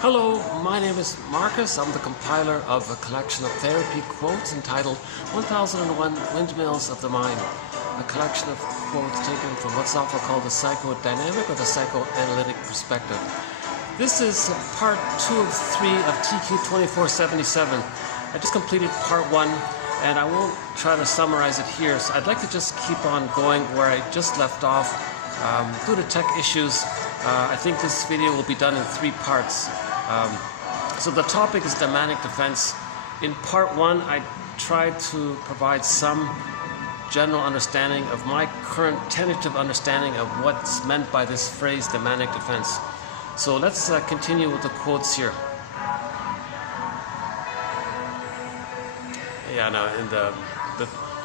Hello, my name is Marcus. I'm the compiler of a collection of therapy quotes entitled 1001 Windmills of the Mind, a collection of quotes taken from what's often called the psychodynamic or the psychoanalytic perspective. This is part 2 of 3 of TQ 2477. I just completed part 1 and I won't try to summarize it here, so I'd like to just keep on going where I just left off. Due to tech issues, I think this video will be done in 3 parts. So the topic is the manic defense. In part 1, I tried to provide some general understanding of my current tentative understanding of what's meant by this phrase, the manic defense. So let's continue with the quotes here. Yeah, no, in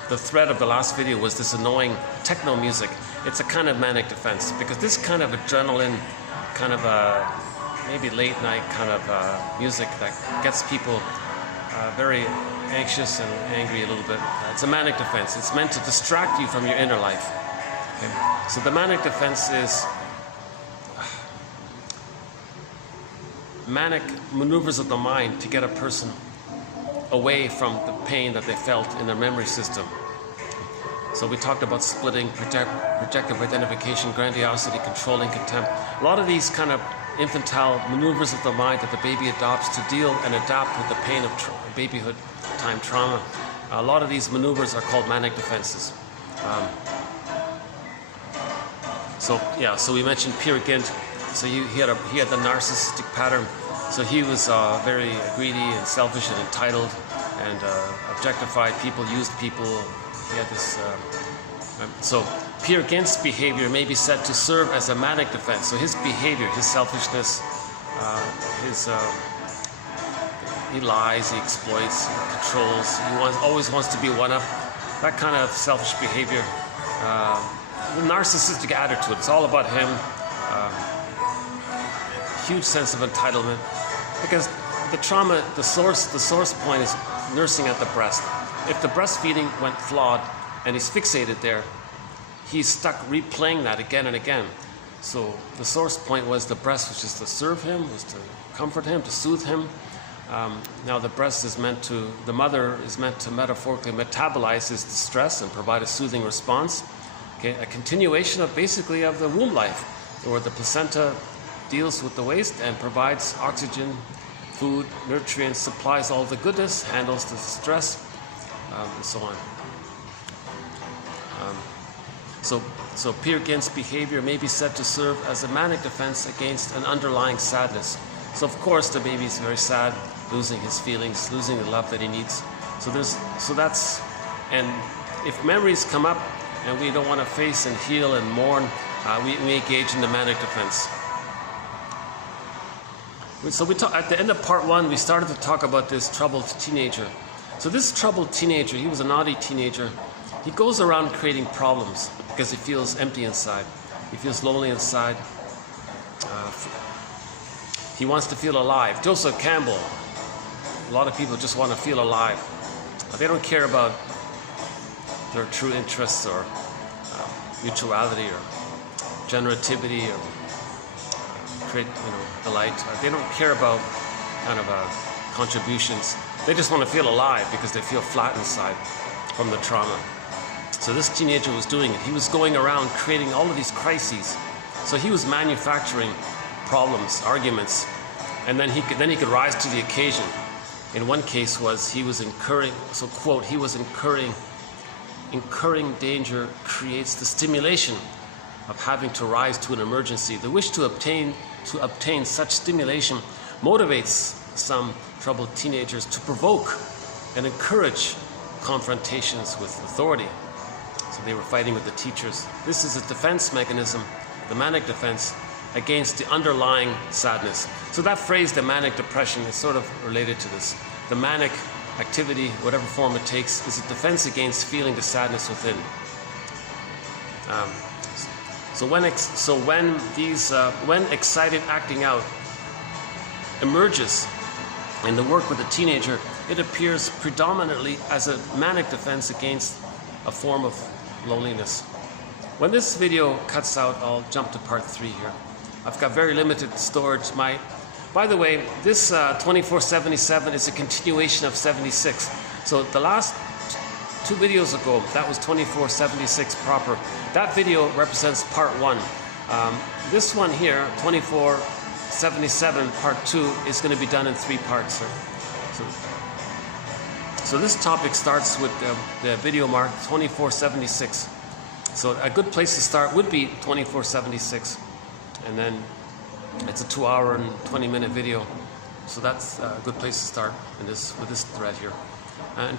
the thread of the last video was this annoying techno music. It's a kind of manic defense because this kind of adrenaline, kind of maybe late night kind of music that gets people very anxious and angry a little bit. It's a manic defense. It's meant to distract you from your inner life. Okay? So the manic defense is manic maneuvers of the mind to get a person away from the pain that they felt in their memory system. So we talked about splitting, projective identification, grandiosity, controlling, contempt. A lot of these kind of infantile maneuvers of the mind that the baby adopts to deal and adapt with the pain of babyhood time trauma. A lot of these maneuvers are called manic defenses. So we mentioned Peer Gynt. So he had the narcissistic pattern. So he was very greedy and selfish and entitled and objectified people, used people. He had this. So Peer Gynt's behavior may be said to serve as a manic defense. So his behavior, his selfishness, he lies, he exploits, he controls. He always wants to be one up. That kind of selfish behavior, the narcissistic attitude. It's all about him. Huge sense of entitlement, because the trauma, the source point is nursing at the breast. If the breastfeeding went flawed and he's fixated there, he's stuck replaying that again and again. So the source point was the breast, which is to serve him, was to comfort him, to soothe him. Now the breast is meant to, the mother is meant to metaphorically metabolize his distress and provide a soothing response. Okay, a continuation of basically of the womb life, where the placenta deals with the waste and provides oxygen, food, nutrients, supplies all the goodness, handles the stress, and so on. So Peer Gynt's behavior may be said to serve as a manic defense against an underlying sadness. So of course the baby is very sad, losing his feelings, losing the love that he needs. And if memories come up and we don't want to face and heal and mourn, we engage in the manic defense. So at the end of part 1, we started to talk about this troubled teenager. So this troubled teenager, he was a naughty teenager. He goes around creating problems because he feels empty inside. He feels lonely inside. He wants to feel alive. Joseph Campbell, a lot of people just want to feel alive. They don't care about their true interests or mutuality or generativity or delight. They don't care about kind of contributions. They just want to feel alive because they feel flat inside from the trauma. So this teenager was doing it. He was going around creating all of these crises. So he was manufacturing problems, arguments, and then he could rise to the occasion. In one case he was incurring, so quote, he was incurring danger creates the stimulation of having to rise to an emergency. The wish to obtain such stimulation motivates some troubled teenagers to provoke and encourage confrontations with authority. So they were fighting with the teachers. This is a defense mechanism, the manic defense, against the underlying sadness. So that phrase, the manic depression, is sort of related to this. The manic activity, whatever form it takes, is a defense against feeling the sadness within. So when excited acting out emerges in the work with the teenager, it appears predominantly as a manic defense against a form of loneliness. When this video cuts out, I'll jump to part 3 here. I've got very limited storage. By the way, this 2477 is a continuation of 76. So the last 2 videos ago, that was 2476 proper. That video represents part 1. This one here, 2477 part 2, is going to be done in 3 parts. So this topic starts with the video mark 2476. So a good place to start would be 2476, and then it's a 2-hour and 20-minute video. So that's a good place to start in this, with this thread here. And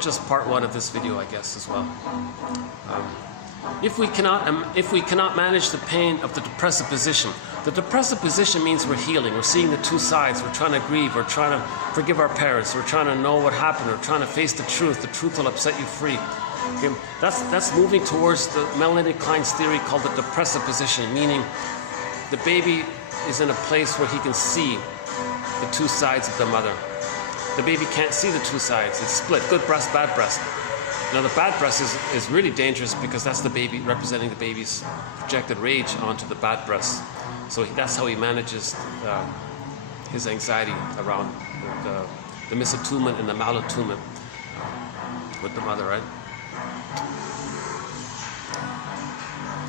just part 1 of this video, I guess, as well. If we cannot manage the pain of the depressive position, the depressive position means we're healing. We're seeing the 2 sides. We're trying to grieve. We're trying to forgive our parents. We're trying to know what happened. We're trying to face the truth. The truth will upset you free. Okay? That's moving towards the Melanie Klein's theory called the depressive position, meaning the baby is in a place where he can see the 2 sides of the mother. The baby can't see the 2 sides. It's split. Good breast, bad breast. Now the bad breast is really dangerous because that's the baby representing the baby's projected rage onto the bad breast. So that's how he manages his anxiety around the misattunement and the malattunement with the mother, right?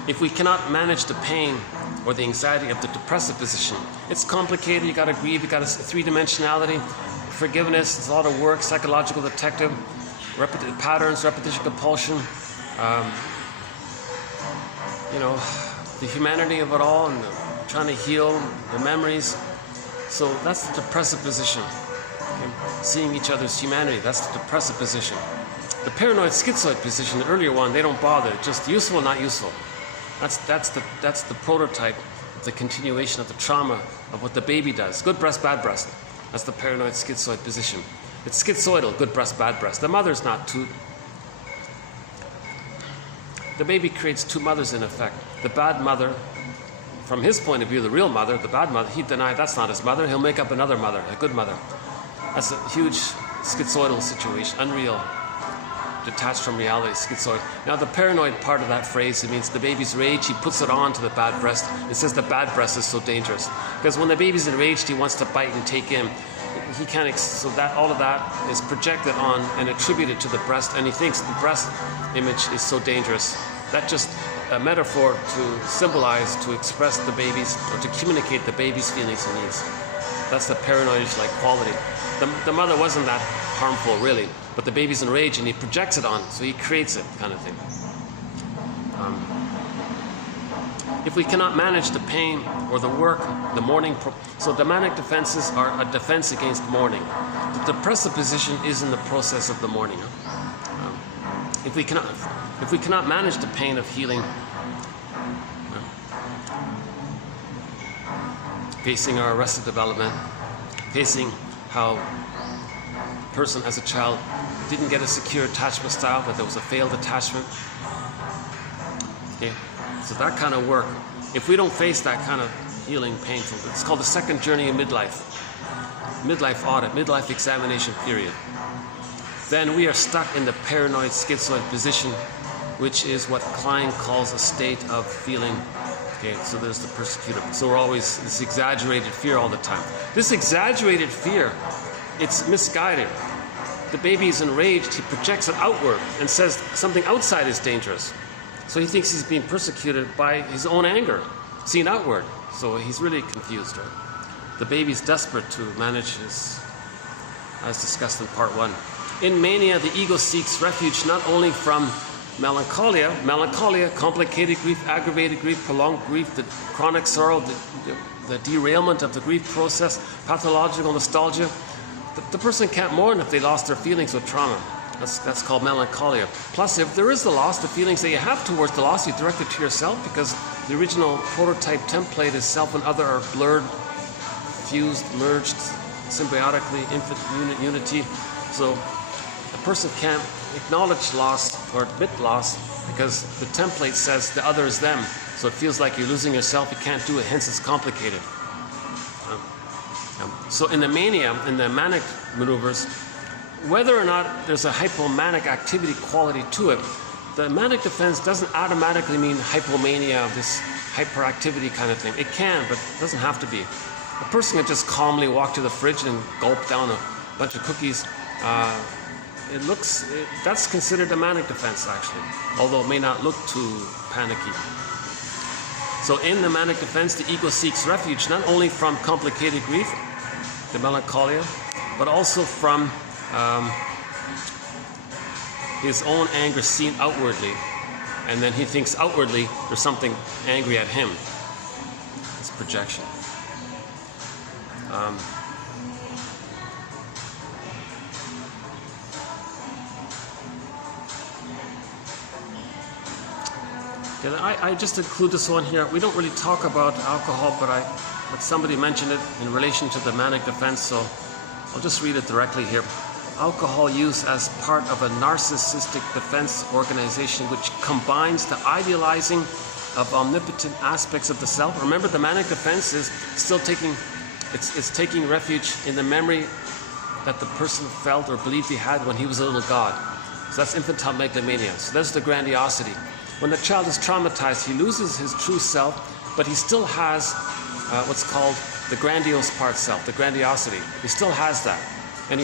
If we cannot manage the pain or the anxiety of the depressive position, it's complicated. You got to grieve. You got 3-dimensionality, forgiveness. It's a lot of work. Psychological detective, patterns, repetition, compulsion. You know, the humanity of it all, and trying to heal the memories. So that's the depressive position. Okay? Seeing each other's humanity. That's the depressive position. The paranoid schizoid position, the earlier one, they don't bother. Just useful, not useful. That's the prototype of the continuation of the trauma of what the baby does. Good breast, bad breast. That's the paranoid schizoid position. It's schizoidal, good breast, bad breast. The mother's not two. The baby creates 2 mothers in effect. The bad mother, from his point of view, the real mother, the bad mother, he'd deny that's not his mother. He'll make up another mother, a good mother. That's a huge schizoidal situation, unreal. Detached from reality, schizoid. Now the paranoid part of that phrase, it means the baby's rage, he puts it on to the bad breast. It says the bad breast is so dangerous. Because when the baby's enraged, he wants to bite and take in. He can't, so that all of that is projected on and attributed to the breast, and he thinks the breast image is so dangerous. That's just a metaphor to symbolize, to express the baby's, or to communicate the baby's feelings and needs. That's the paranoid-like quality. The mother wasn't that harmful, really. But the baby's enraged and he projects it on, so he creates it, kind of thing. If we cannot manage the pain or the work, the mourning, so the manic defenses are a defense against mourning. The depressive position is in the process of the mourning. If we cannot manage the pain of healing, facing our arrested development, facing how person as a child didn't get a secure attachment style, that there was a failed attachment. Okay, so that kind of work, if we don't face that kind of healing, painful, it's called the second journey of midlife audit, midlife examination period. Then we are stuck in the paranoid schizoid position, which is what Klein calls a state of feeling. Okay, so there's the persecutor. So we're always this exaggerated fear all the time. This exaggerated fear, it's misguided. The baby is enraged, he projects it outward and says something outside is dangerous. So he thinks he's being persecuted by his own anger, seen outward. So he's really confused, right? The baby's desperate to manage his, as discussed in part 1. In mania, the ego seeks refuge not only from melancholia, complicated grief, aggravated grief, prolonged grief, the chronic sorrow, the derailment of the grief process, pathological nostalgia. The person can't mourn if they lost their feelings with trauma. That's called melancholia. Plus, if there is the loss, the feelings that you have towards the loss, you direct it to yourself, because the original prototype template is self and other are blurred, fused, merged, symbiotically, infinite unity. So a person can't acknowledge loss or admit loss because the template says the other is them. So it feels like you're losing yourself. You can't do it, hence it's complicated. So in the mania, in the manic maneuvers, whether or not there's a hypomanic activity quality to it, the manic defense doesn't automatically mean hypomania, this hyperactivity kind of thing. It can, but it doesn't have to be. A person can just calmly walk to the fridge and gulp down a bunch of cookies. That's considered a manic defense, actually, although it may not look too panicky. So in the manic defense, the ego seeks refuge not only from complicated grief, the melancholia, but also from his own anger seen outwardly, and then he thinks outwardly there's something angry at him. It's projection. I just include this one here. We don't really talk about alcohol, but somebody mentioned it in relation to the manic defense, so I'll just read it directly here. Alcohol use as part of a narcissistic defense organization which combines the idealizing of omnipotent aspects of the self. Remember, the manic defense is still taking refuge in the memory that the person felt or believed he had when he was a little god. So that's infantile megalomania. So that's the grandiosity. When the child is traumatized, he loses his true self, but he still has what's called the grandiose part self, the grandiosity. He still has that. And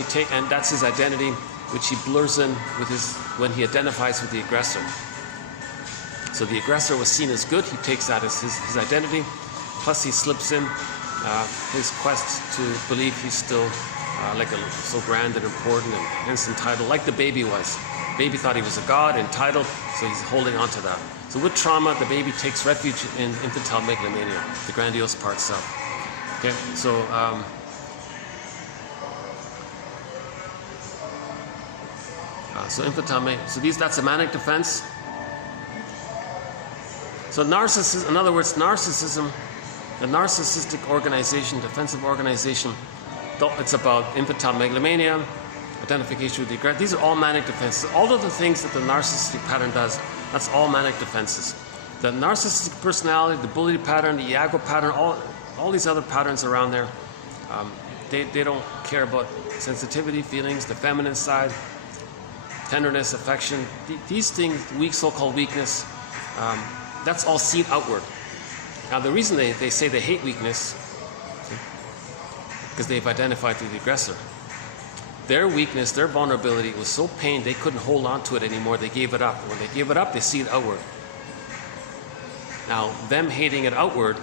that's his identity, which he blurs in with when he identifies with the aggressor. So the aggressor was seen as good, he takes that as his identity, plus he slips in his quest to believe he's still so grand and important and hence entitled, like the baby was. The baby thought he was a god, entitled, so he's holding on to that. So with trauma, the baby takes refuge in infantile megalomania, the grandiose part self. Okay, so that's a manic defense. So narcissism, in other words, narcissism, the narcissistic organization, defensive organization, it's about infantile megalomania, identification with the aggressor. These are all manic defenses. All of the things that the narcissistic pattern does, that's all manic defenses. The narcissistic personality, the bully pattern, the Iago pattern, all these other patterns around there, they don't care about sensitivity, feelings, the feminine side, tenderness, affection. These things, so-called weakness, that's all seen outward. Now the reason they say they hate weakness, because they've identified with the aggressor. Their weakness, their vulnerability was so pained they couldn't hold on to it anymore. They gave it up. When they gave it up, they see it outward. Now, them hating it outward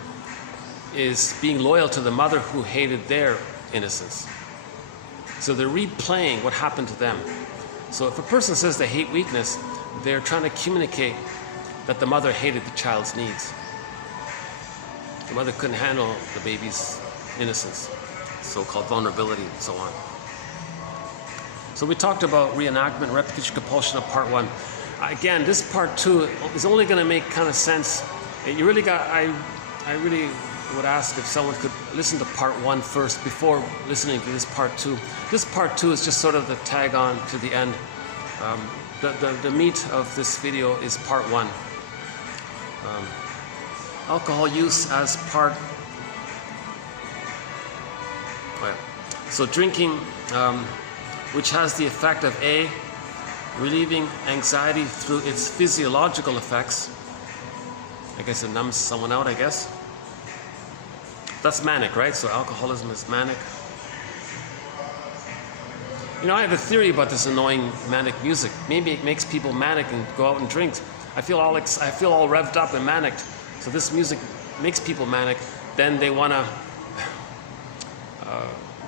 is being loyal to the mother who hated their innocence. So they're replaying what happened to them. So if a person says they hate weakness, they're trying to communicate that the mother hated the child's needs. The mother couldn't handle the baby's innocence, so-called vulnerability, and so on. So we talked about reenactment, repetition, compulsion of part one. Again, this part two is only going to make kind of sense. I really would ask if someone could listen to part one first before listening to this part two. This part two is just sort of the tag on to the end. The meat of this video is part one. Alcohol use as part. So drinking, which has the effect of A, relieving anxiety through its physiological effects. I guess it numbs someone out, I guess. That's manic, right? So alcoholism is manic. You know, I have a theory about this annoying manic music. Maybe it makes people manic and go out and drink. I feel all revved up and manic. So this music makes people manic. Then they want to,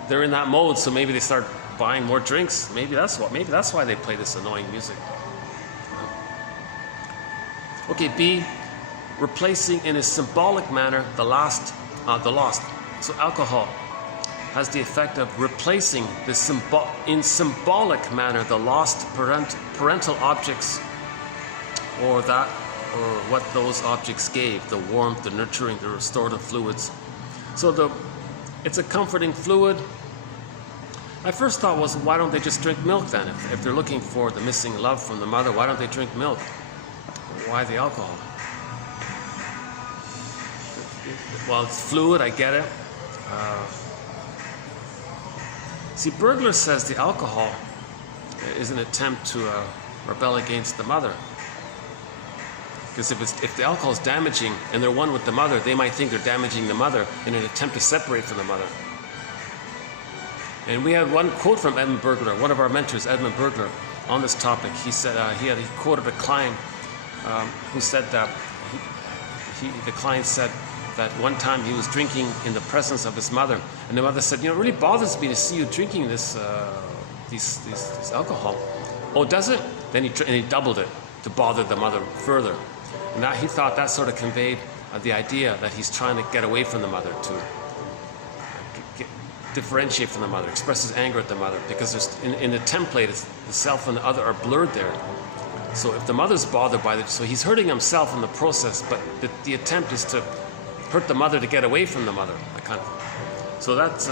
they're in that mode, so maybe they start buying more drinks. Maybe that's why they play this annoying music. Okay, B, replacing in a symbolic manner the lost. So alcohol has the effect of replacing in symbolic manner the lost parental objects, or what those objects gave, the warmth, the nurturing, the restorative fluids. So it's a comforting fluid. My first thought was, why don't they just drink milk then? If they're looking for the missing love from the mother, why don't they drink milk? Why the alcohol? Well, it's fluid, I get it. See, Burglar says the alcohol is an attempt to rebel against the mother. Because if the alcohol is damaging and they're one with the mother, they might think they're damaging the mother in an attempt to separate from the mother. And we had one quote from Edmund Bergler, one of our mentors, Edmund Bergler, on this topic. He said he quoted a client who said that the client said that one time he was drinking in the presence of his mother, and the mother said, "You know, it really bothers me to see you drinking this alcohol." "Oh, does it?" Then he doubled it to bother the mother further. And that, he thought that sort of conveyed the idea that he's trying to get away from the mother, to differentiate from the mother, express his anger at the mother, because there's, in the template, the self and the other are blurred there. So if the mother's bothered by it, so he's hurting himself in the process, but the attempt is to hurt the mother to get away from the mother. That kind of. So that's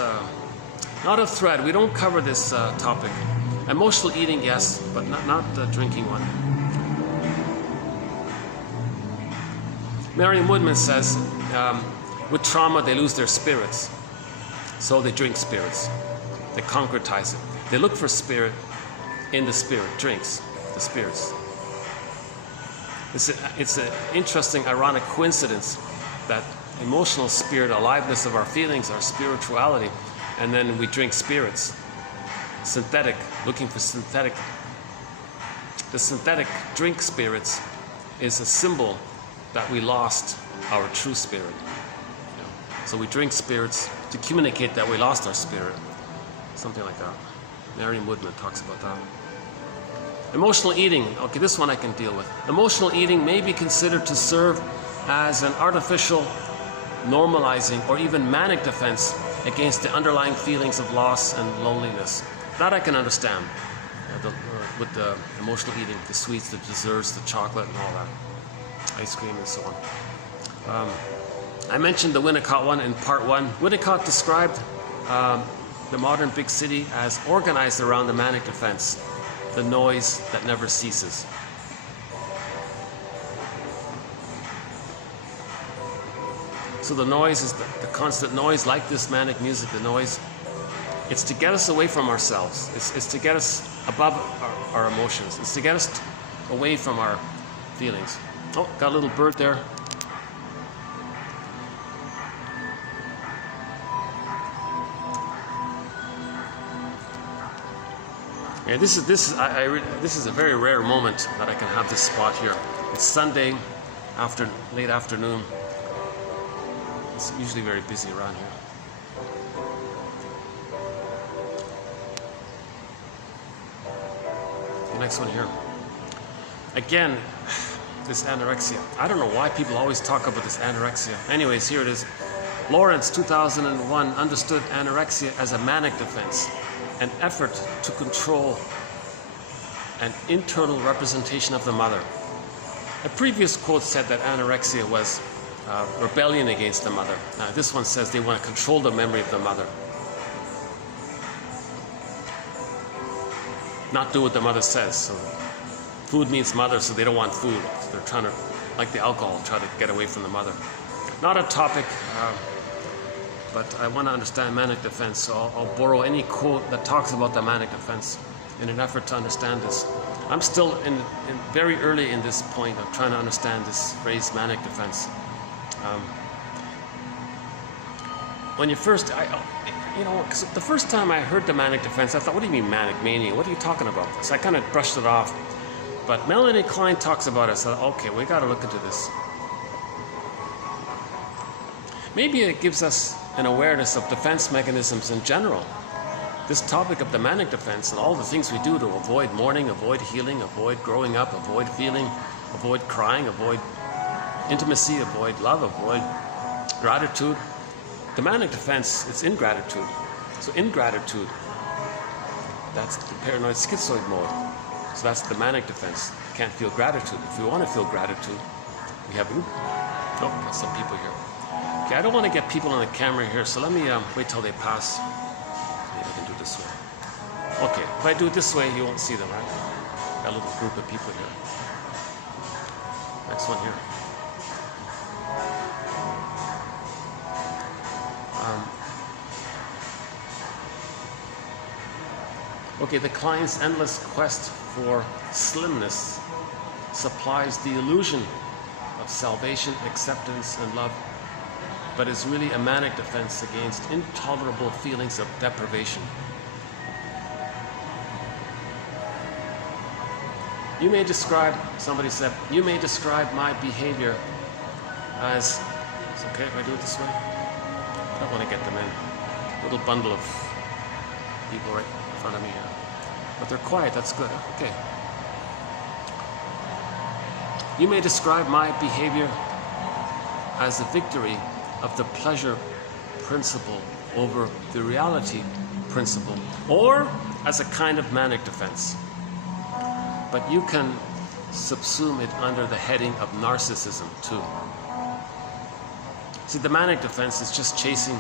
not a thread. We don't cover this topic. Emotional eating, yes, but not the drinking one. Marion Woodman says, with trauma they lose their spirits, so they drink spirits. They concretize it. They look for spirit in the spirit, drinks the spirits. It's an interesting, ironic coincidence that emotional spirit, aliveness of our feelings, our spirituality, and then we drink spirits. Synthetic, looking for synthetic. The synthetic drink spirits is a symbol that we lost our true spirit. So we drink spirits to communicate that we lost our spirit. Something like that. Marion Woodman talks about that. Emotional eating. Okay, this one I can deal with. Emotional eating may be considered to serve as an artificial normalizing or even manic defense against the underlying feelings of loss and loneliness. That I can understand. With the emotional eating, the sweets, the desserts, the chocolate and all that. Ice cream and so on. I mentioned the Winnicott one in part one. Winnicott described the modern big city as organized around the manic defense, the noise that never ceases. So the noise is the constant noise, like this manic music, the noise. It's to get us away from ourselves. It's to get us above our emotions. It's to get us away from our feelings. Oh, got a little bird there. Yeah, this is a very rare moment that I can have this spot here. It's Sunday late afternoon. It's usually very busy around here. The next one here. Again, this anorexia. I don't know why people always talk about this anorexia. Anyways, here it is. Lawrence, 2001, understood anorexia as a manic defense, an effort to control an internal representation of the mother. A previous quote said that anorexia was rebellion against the mother. Now this one says they want to control the memory of the mother. Not do what the mother says. So food means mother, so they don't want food. So they're trying to, like the alcohol, try to get away from the mother. Not a topic, but I want to understand manic defense, so I'll borrow any quote that talks about the manic defense in an effort to understand this. I'm still in very early in this point of trying to understand this phrase manic defense. When you first, cause the first time I heard the manic defense, I thought, what do you mean manic mania? What are you talking about? So I kind of brushed it off. But Melanie Klein talks about it, so okay, we got to look into this. Maybe it gives us an awareness of defense mechanisms in general. This topic of the manic defense and all the things we do to avoid mourning, avoid healing, avoid growing up, avoid feeling, avoid crying, avoid intimacy, avoid love, avoid gratitude. The manic defense, it's ingratitude. So ingratitude, that's the paranoid schizoid mode. So that's the manic defense. You can't feel gratitude. If we want to feel gratitude, we have, got some people here. Okay, I don't want to get people on the camera here, so let me wait till they pass. Maybe I can do it this way. Okay, if I do it this way, you won't see them, right? Got a little group of people here. Next one here. Okay, the client's endless quest for slimness supplies the illusion of salvation, acceptance, and love, but is really a manic defense against intolerable feelings of deprivation. You may describe, somebody said, you may describe my behavior as, it's okay if I do it this way? I don't want to get them in. A little bundle of people right in front of me here. But they're quiet, that's good. Okay. You may describe my behavior as the victory of the pleasure principle over the reality principle, or as a kind of manic defense. But you can subsume it under the heading of narcissism too. See, the manic defense is just chasing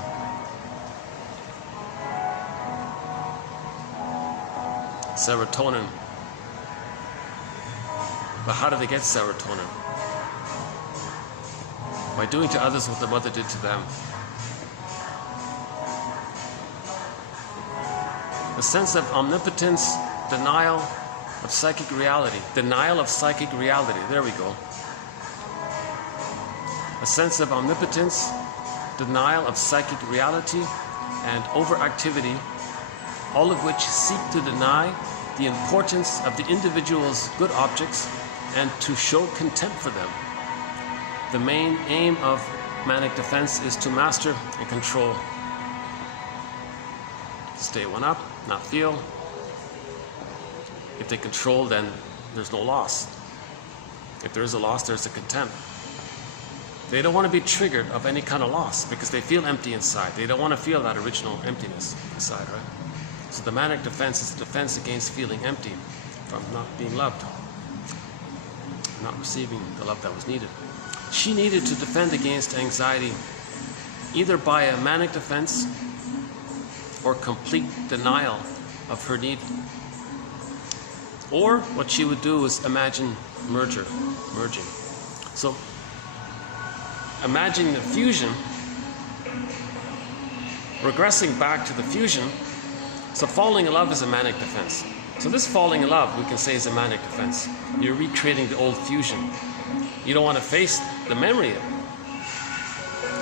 serotonin. But how do they get serotonin? By doing to others what the mother did to them. A sense of omnipotence, denial of psychic reality. Denial of psychic reality. There we go. A sense of omnipotence, denial of psychic reality, and overactivity, all of which seek to deny the importance of the individual's good objects and to show contempt for them. The main aim of manic defense is to master and control. Stay one up, not feel. If they control, then there's no loss. If there is a loss, there's a contempt. They don't want to be triggered of any kind of loss because they feel empty inside. They don't want to feel that original emptiness inside, right? So the manic defense is a defense against feeling empty from not being loved, not receiving the love that was needed. She needed to defend against anxiety either by a manic defense or complete denial of her need. Or what she would do is imagine merging. So imagining the fusion, regressing back to the fusion. So falling in love is a manic defense. So this falling in love, we can say, is a manic defense. You're recreating the old fusion. You don't want to face the memory of it.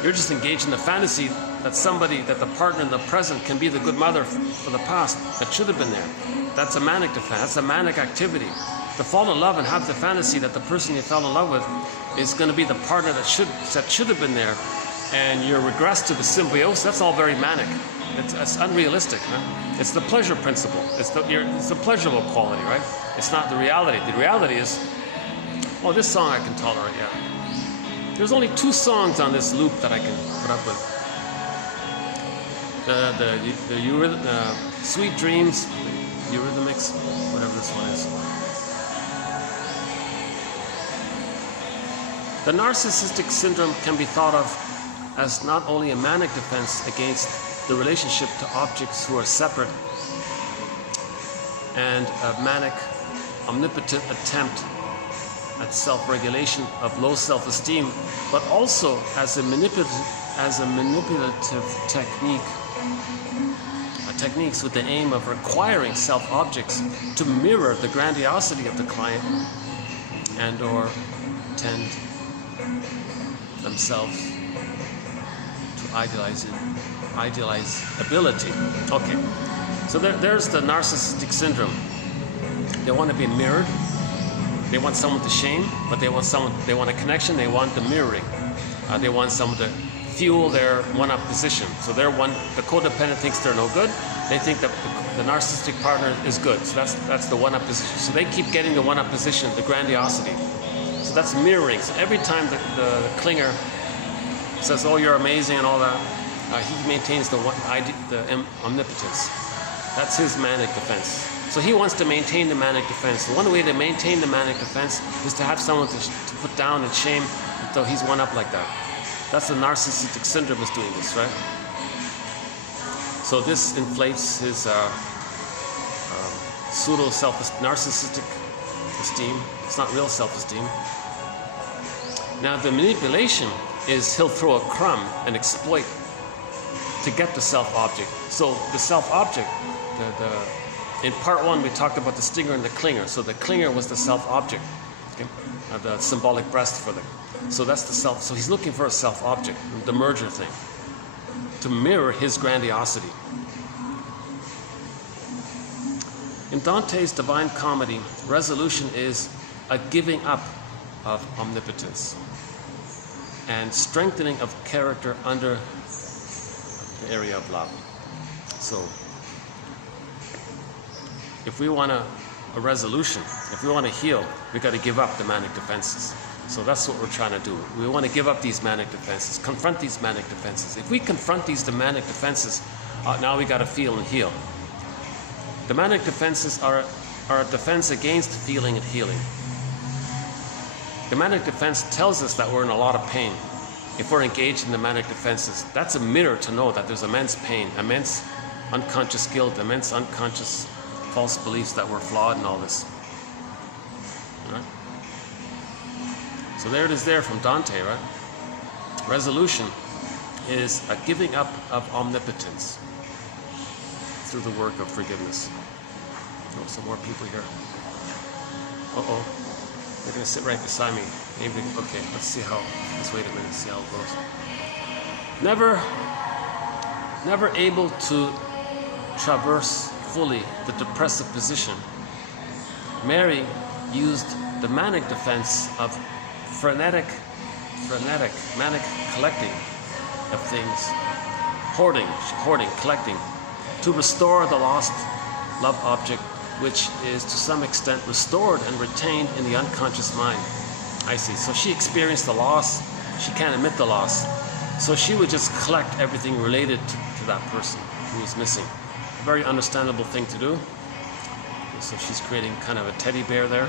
You're just engaged in the fantasy that somebody, that the partner in the present can be the good mother for the past that should have been there. That's a manic defense. That's a manic activity. To fall in love and have the fantasy that the person you fell in love with is going to be the partner that should have been there, and you're regressed to the symbiosis. That's all very manic. It's unrealistic. Right? It's the pleasure principle. It's the pleasurable quality, right? It's not the reality. The reality is, oh, this song I can tolerate. Yeah. There's only 2 songs on this loop that I can put up with. The Sweet Dreams, the Eurythmics, whatever this one is. The narcissistic syndrome can be thought of as not only a manic defense against the relationship to objects who are separate and a manic, omnipotent attempt at self-regulation of low self-esteem, but also as a manipulative techniques with the aim of requiring self-objects to mirror the grandiosity of the client and or tend themselves to idealize ability. Okay, so there's the narcissistic syndrome. They want to be mirrored. They want someone to shame, but they want a connection. They want the mirroring. They want someone to fuel their one-up position. So the codependent thinks they're no good. They think that the narcissistic partner is good. So that's the one-up position. So they keep getting the one-up position, the grandiosity. So that's mirroring. So every time the clinger says, "Oh, you're amazing" and all that, he maintains the omnipotence. That's his manic defense. So he wants to maintain the manic defense. One way to maintain the manic defense is to have someone to put down and shame until he's one up like that. That's the narcissistic syndrome is doing this, right? So this inflates his pseudo narcissistic esteem. It's not real self-esteem. Now the manipulation is he'll throw a crumb and exploit to get the self-object. So the self-object, in part 1 we talked about the stinger and the clinger. So the clinger was the self-object, okay? The symbolic breast for the So that's the self. So he's looking for a self-object, the merger thing, to mirror his grandiosity. In Dante's Divine Comedy, resolution is a giving up of omnipotence and strengthening of character under the area of love. So if we want a resolution, if we want to heal, we got to give up the manic defenses. So that's what we're trying to do. We want to give up these manic defenses, confront these manic defenses. If we confront these demonic defenses, now we got to feel and heal. The manic defenses are a defense against feeling and healing. The manic defense tells us that we're in a lot of pain. If we're engaged in the manic defenses, that's a mirror to know that there's immense pain, immense unconscious guilt, immense unconscious false beliefs that we're flawed and all this. Right? So there it is there from Dante, right? Resolution is a giving up of omnipotence through the work of forgiveness. Oh, some more people here. Uh-oh. They're going to sit right beside me. Maybe, okay, let's wait a minute, see how it goes. Never able to traverse fully the depressive position, Mary used the manic defense of manic collecting of things, hoarding, collecting, to restore the lost love object, which is to some extent restored and retained in the unconscious mind. I see. So she experienced the loss. She can't admit the loss. So she would just collect everything related to that person who was missing. Very understandable thing to do. So she's creating kind of a teddy bear there,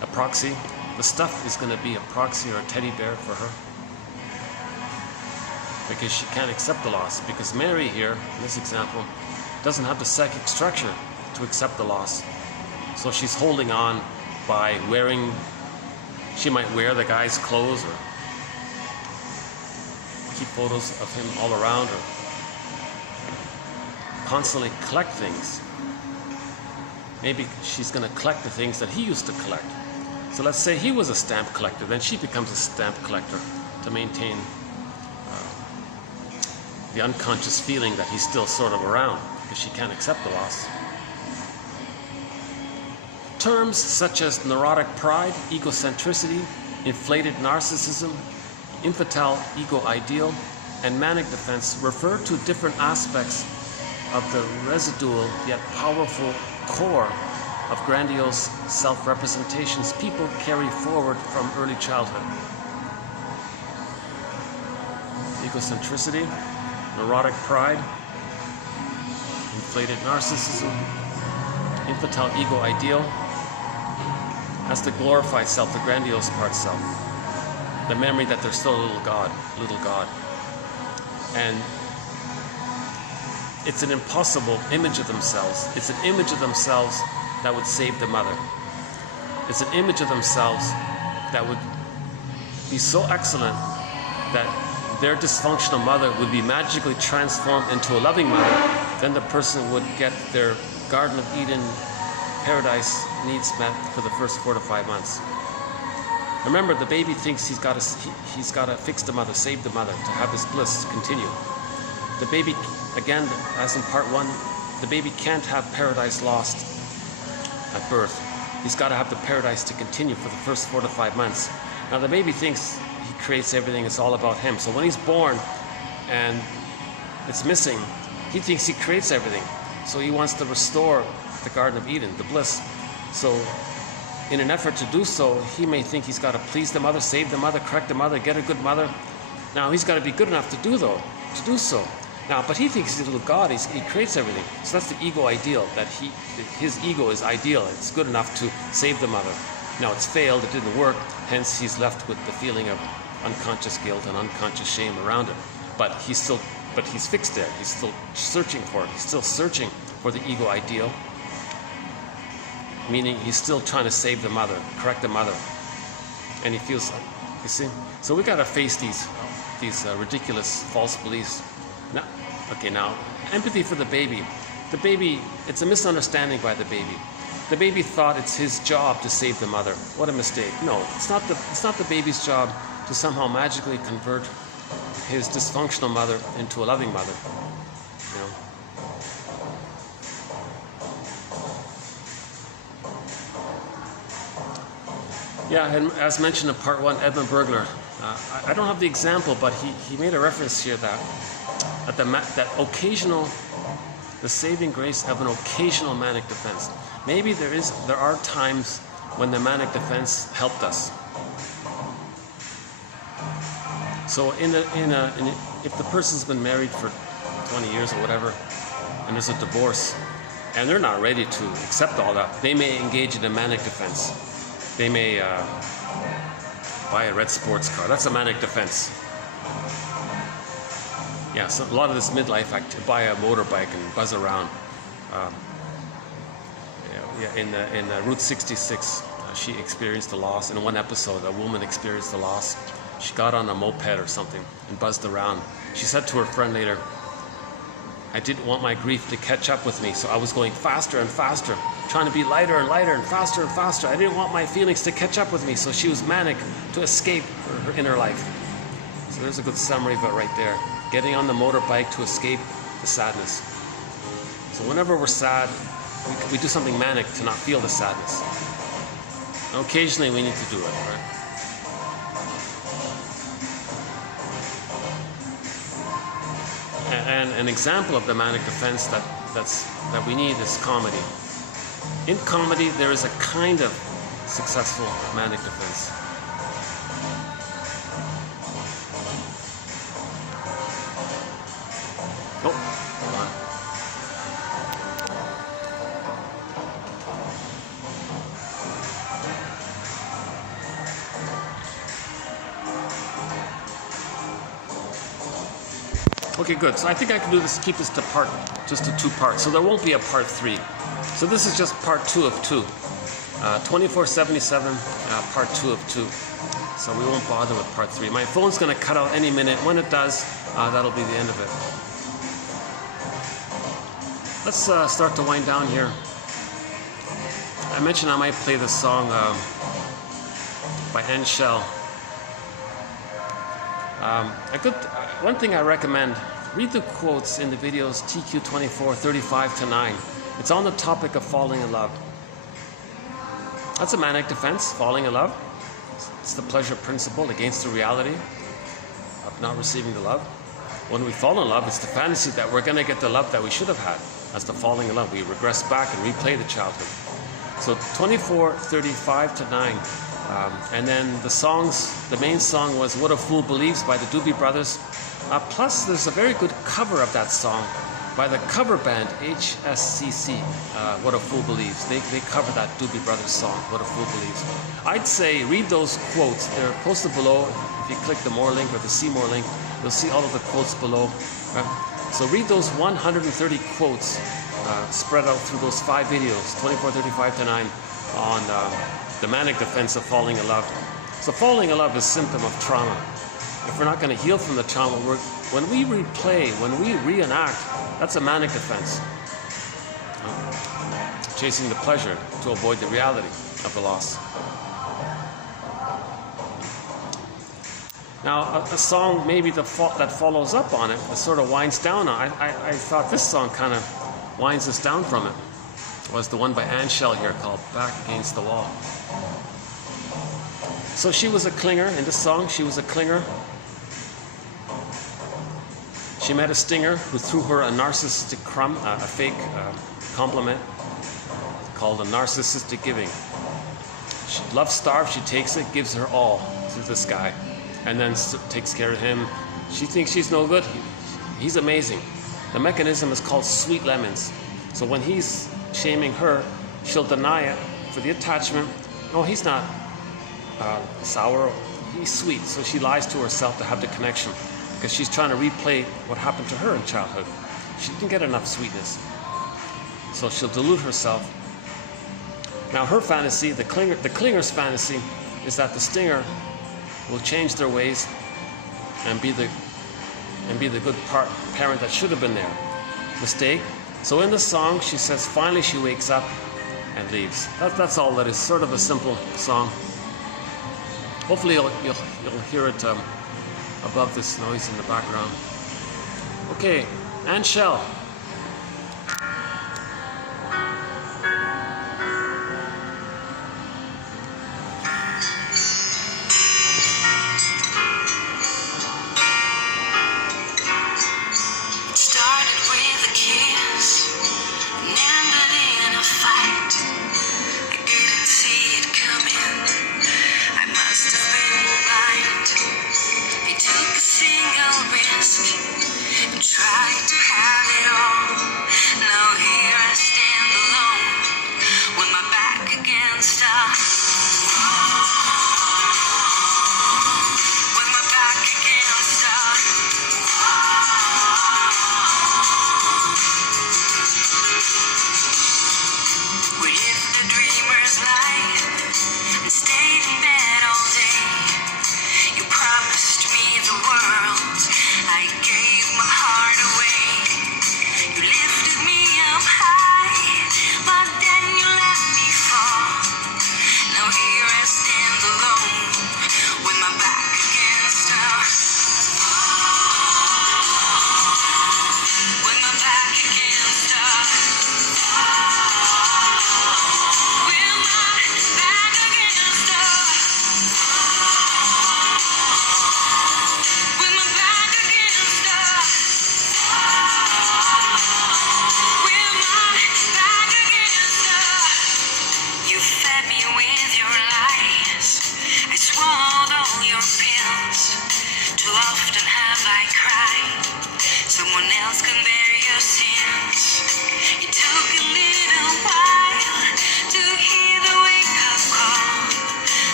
a proxy. The stuff is going to be a proxy or a teddy bear for her, because she can't accept the loss. Because Mary here, in this example, doesn't have the psychic structure to accept the loss. So she's holding on by wearing, she might wear the guy's clothes or keep photos of him all around, or constantly collect things. Maybe she's going to collect the things that he used to collect. So let's say he was a stamp collector, then she becomes a stamp collector to maintain the unconscious feeling that he's still sort of around, because she can't accept the loss. Terms such as neurotic pride, egocentricity, inflated narcissism, infantile ego ideal, and manic defense refer to different aspects of the residual yet powerful core of grandiose self-representations people carry forward from early childhood. Egocentricity, neurotic pride, inflated narcissism, infantile ego ideal. That's the glorified self, the grandiose part self. The memory that they're still a little God. And it's an impossible image of themselves. It's an image of themselves that would save the mother. It's an image of themselves that would be so excellent that their dysfunctional mother would be magically transformed into a loving mother. Then the person would get their Garden of Eden paradise needs met for the first 4 to 5 months. Remember, the baby thinks he's got to fix the mother, save the mother, to have this bliss continue. The baby, again, as in part 1, the baby can't have paradise lost at birth. He's got to have the paradise to continue for the first 4 to 5 months. Now the baby thinks he creates everything, it's all about him. So when he's born and it's missing, he thinks he creates everything. So he wants to restore the Garden of Eden, the bliss. So in an effort to do so, he may think he's got to please the mother, save the mother, correct the mother, get a good mother. Now he's got to be good enough to do so. Now, but he thinks he's a little God, he creates everything. So that's the ego ideal, that his ego is ideal, it's good enough to save the mother. Now it's failed, it didn't work, hence he's left with the feeling of unconscious guilt and unconscious shame around it. But he's fixed there, he's still searching for it, he's still searching for the ego ideal, meaning he's still trying to save the mother, correct the mother. And he feels, you see? So we got to face these ridiculous false beliefs. Now, empathy for the baby. The baby, it's a misunderstanding by the baby. The baby thought it's his job to save the mother. What a mistake. No, it's not the baby's job to somehow magically convert his dysfunctional mother into a loving mother. You know? Yeah, and as mentioned in part 1, Edmund Burglar, I don't have the example, but he made a reference here that the saving grace of an occasional manic defense. Maybe there are times when the manic defense helped us. So if the person's been married for 20 years or whatever, and there's a divorce, and they're not ready to accept all that, they may engage in a manic defense. They may buy a red sports car. That's a manic defense. Yeah, so a lot of this midlife act, buy a motorbike and buzz around. In Route 66, she experienced a loss. In one episode, a woman experienced a loss. She got on a moped or something and buzzed around. She said to her friend later, I didn't want my grief to catch up with me, so I was going faster and faster, trying to be lighter and lighter and faster. I didn't want my feelings to catch up with me, so she was manic to escape her inner life. So there's a good summary of it right there. Getting on the motorbike to escape the sadness. So whenever we're sad, we do something manic to not feel the sadness. And occasionally we need to do it, right? And an example of the manic defense that we need is comedy. In comedy, there is a kind of successful manic defense. Oh, hold on. Okay, good. So I think I can do this, keep this to just to 2 parts. So there won't be a part 3. So this is just part 2 of 2. 2477, part 2 of 2. So we won't bother with part 3. My phone's going to cut out any minute. When it does, that'll be the end of it. Let's start to wind down here. I mentioned I might play this song by Anne Shell. One thing I recommend, read the quotes in the videos TQ24, 35 to 9. It's on the topic of falling in love. That's a manic defense, falling in love. It's the pleasure principle against the reality of not receiving the love. When we fall in love, it's the fantasy that we're going to get the love that we should have had. That's the falling in love. We regress back and replay the childhood. So 24, 35 to 9. And then the main song was What a Fool Believes by the Doobie Brothers. Plus, there's a very good cover of that song by the cover band HSCC, What a Fool Believes. They cover that Doobie Brothers song, What a Fool Believes. I'd say read those quotes. They're posted below. If you click the More link or the See More link, you'll see all of the quotes below. So read those 130 quotes spread out through those 5 videos, 24, 35 to 9, on the manic defense of falling in love. So falling in love is a symptom of trauma. If we're not going to heal from the trauma, when we replay, when we reenact, that's a manic defense. Chasing the pleasure to avoid the reality of the loss. Now, a song maybe that follows up on it, that sort of winds down on it. I thought this song kind of winds us down from it. Was the one by Anne Shell here called Back Against the Wall. So she was a clinger. In this song, she was a clinger. She met a stinger who threw her a narcissistic crumb, a fake compliment called a narcissistic giving. Love starved, she takes it, gives her all to this guy, and then takes care of him. She thinks she's no good. He's amazing. The mechanism is called sweet lemons. So when he's shaming her, she'll deny it for the attachment. No, he's not sour, he's sweet. So she lies to herself to have the connection, because she's trying to replay what happened to her in childhood. She didn't get enough sweetness, so she'll delude herself. Now her fantasy, the clinger's fantasy, is that the stinger will change their ways and be the good parent that should have been there. Mistake. So in the song, she says finally she wakes up and leaves. That's all that is. Sort of a simple song. Hopefully you'll hear it above this noise in the background. Okay, and Shell.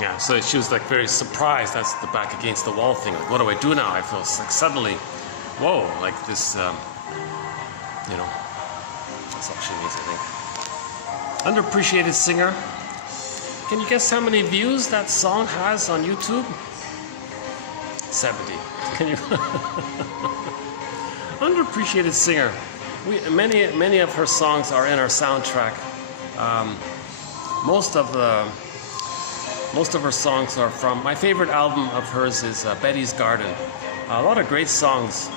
Yeah, so she was like very surprised. That's the back against the wall thing. Like, what do I do now? I feel like suddenly, whoa, like this, you know, that's all she needs, I think. Underappreciated singer. Can you guess how many views that song has on YouTube? 70. Can you? Underappreciated singer. Many of her songs are in our soundtrack. Most of her songs are from, my favorite album of hers is Betty's Garden. A lot of great songs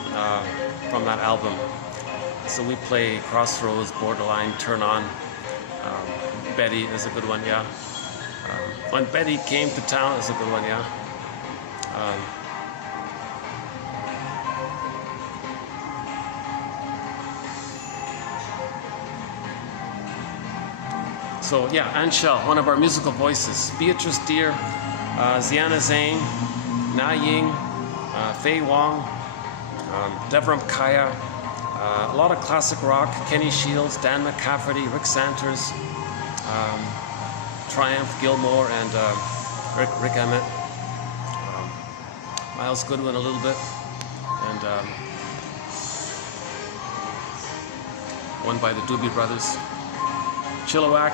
from that album. So we play Crossroads, Borderline, Turn On. Betty is a good one, yeah. When Betty Came to Town is a good one, yeah. So yeah, Anshel, one of our musical voices. Beatrice Deer, Ziana Zane, Na Ying, Fei Wong, Devram Kaya, a lot of classic rock, Kenny Shields, Dan McCafferty, Rick Santers, Triumph, Gilmore, and Rick Emmett, Miles Goodwin a little bit, and one by the Doobie Brothers. Chilliwack,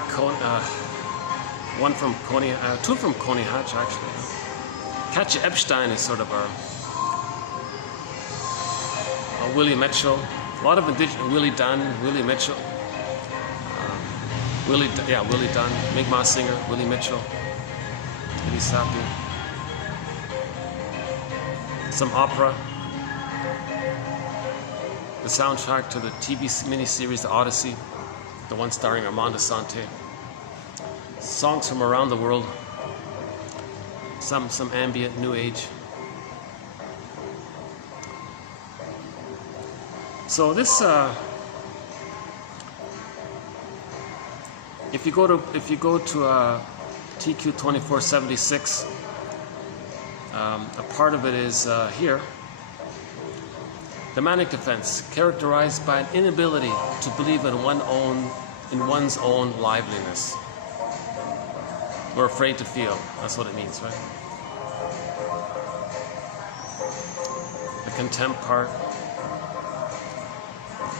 one from Coney, two from Coney Hatch actually. Katja Epstein is sort of our Willie Mitchell. A lot of indigenous, Willie Dunn, Willie Mitchell, Willie Dunn, Mi'kmaq singer, Willie Mitchell, Eddie Sapi. Some opera. The soundtrack to the TV miniseries The Odyssey, the one starring Armand Asante. Songs from around the world. Some ambient new age. So this, if you go to TQ 2476, a part of it is here. The manic defense, characterized by an inability to believe in one's own liveliness. We're afraid to feel. That's what it means, right? The contempt part.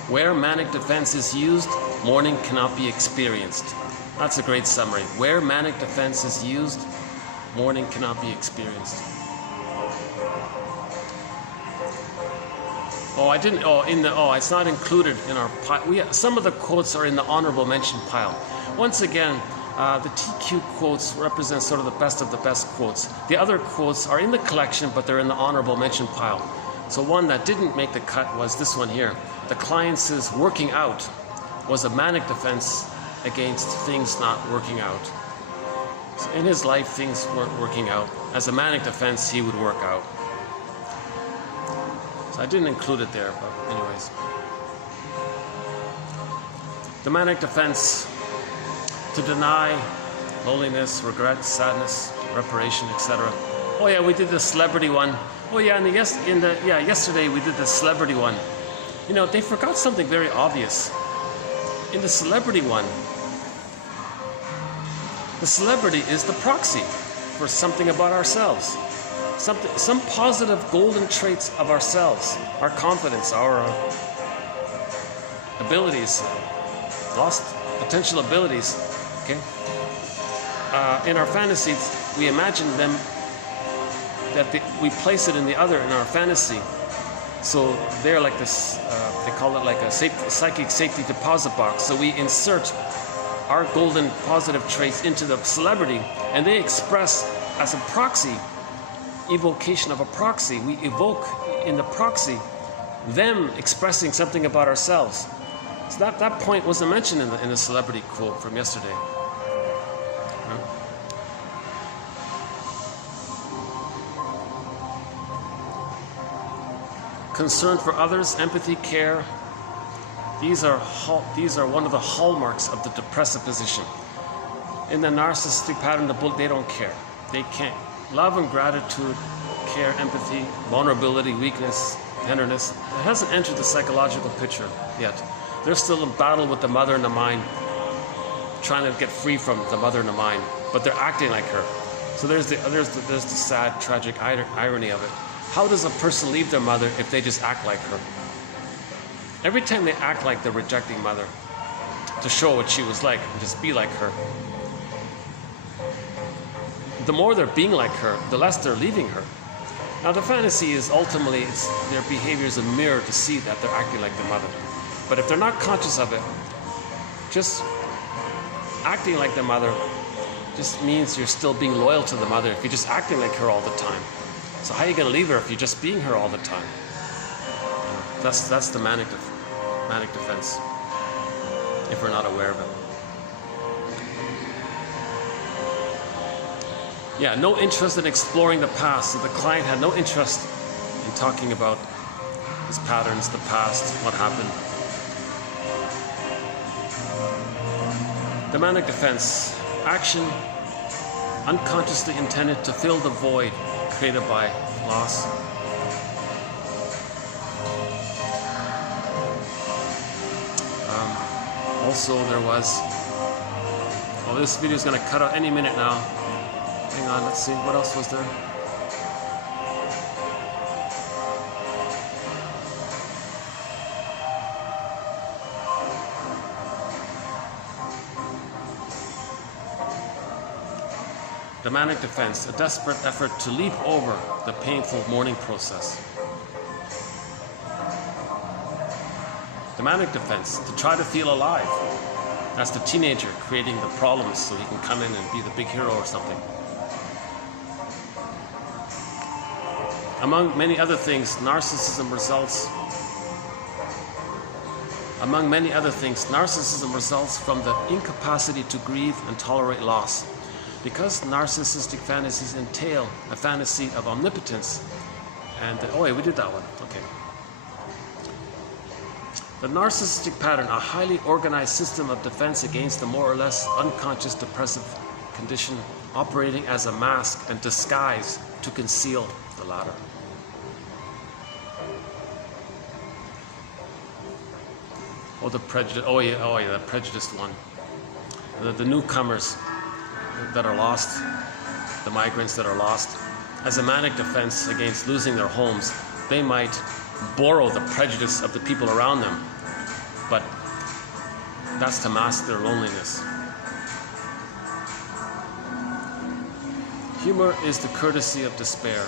Where manic defense is used, mourning cannot be experienced. That's a great summary. Where manic defense is used, mourning cannot be experienced. It's not included in our pile. Some of the quotes are in the honorable mention pile. Once again, the TQ quotes represent sort of the best quotes. The other quotes are in the collection, but they're in the honorable mention pile. So one that didn't make the cut was this one here. The client's working out was a manic defense against things not working out. So in his life, things weren't working out. As a manic defense, he would work out. So I didn't include it there, but anyways. The manic defense, to deny loneliness, regret, sadness, reparation, etc. Oh yeah, we did the celebrity one. Oh yeah, yesterday we did the celebrity one. You know, they forgot something very obvious. In the celebrity one, the celebrity is the proxy for something about ourselves. Some positive golden traits of ourselves, our confidence, our abilities, lost potential abilities, okay? In our fantasies, we imagine them, we place it in the other in our fantasy. So they're like this, they call it like a psychic safety deposit box. So we insert our golden positive traits into the celebrity, and they express as a proxy, evocation of a proxy. We evoke in the proxy them expressing something about ourselves. So that point wasn't mentioned in the celebrity quote from yesterday. Concern for others, empathy, care. These are one of the hallmarks of the depressive position. In the narcissistic pattern, they don't care. They can't. Love and gratitude, care, empathy, vulnerability, weakness, tenderness. It hasn't entered the psychological picture yet. They're still in battle with the mother in the mind, trying to get free from the mother in the mind, but they're acting like her. So there's the sad, tragic irony of it. How does a person leave their mother if they just act like her? Every time they act like the rejecting mother, to show what she was like and just be like her. The more they're being like her, the less they're leaving her. Now the fantasy is ultimately their behavior is a mirror to see that they're acting like their mother. But if they're not conscious of it, just acting like the mother just means you're still being loyal to the mother if you're just acting like her all the time. So how are you going to leave her if you're just being her all the time? That's the manic defense, if we're not aware of it. Yeah, no interest in exploring the past. So the client had no interest in talking about his patterns, the past, what happened. The manic defense. Action unconsciously intended to fill the void created by loss. Also there was, oh, this video is going to cut out any minute now. Hang on, let's see, what else was there? The manic defense, a desperate effort to leap over the painful mourning process. The manic defense, to try to feel alive. That's the teenager creating the problems so he can come in and be the big hero or something. Among many other things, narcissism results from the incapacity to grieve and tolerate loss. Because narcissistic fantasies entail a fantasy of omnipotence, and oh wait, we did that one, okay. The narcissistic pattern, a highly organized system of defense against the more or less unconscious depressive condition, operating as a mask and disguise to conceal the latter. Oh, the prejudice. Oh yeah, the prejudiced one. The newcomers that are lost, the migrants that are lost, as a manic defense against losing their homes, they might borrow the prejudice of the people around them, but that's to mask their loneliness. Humor is the courtesy of despair,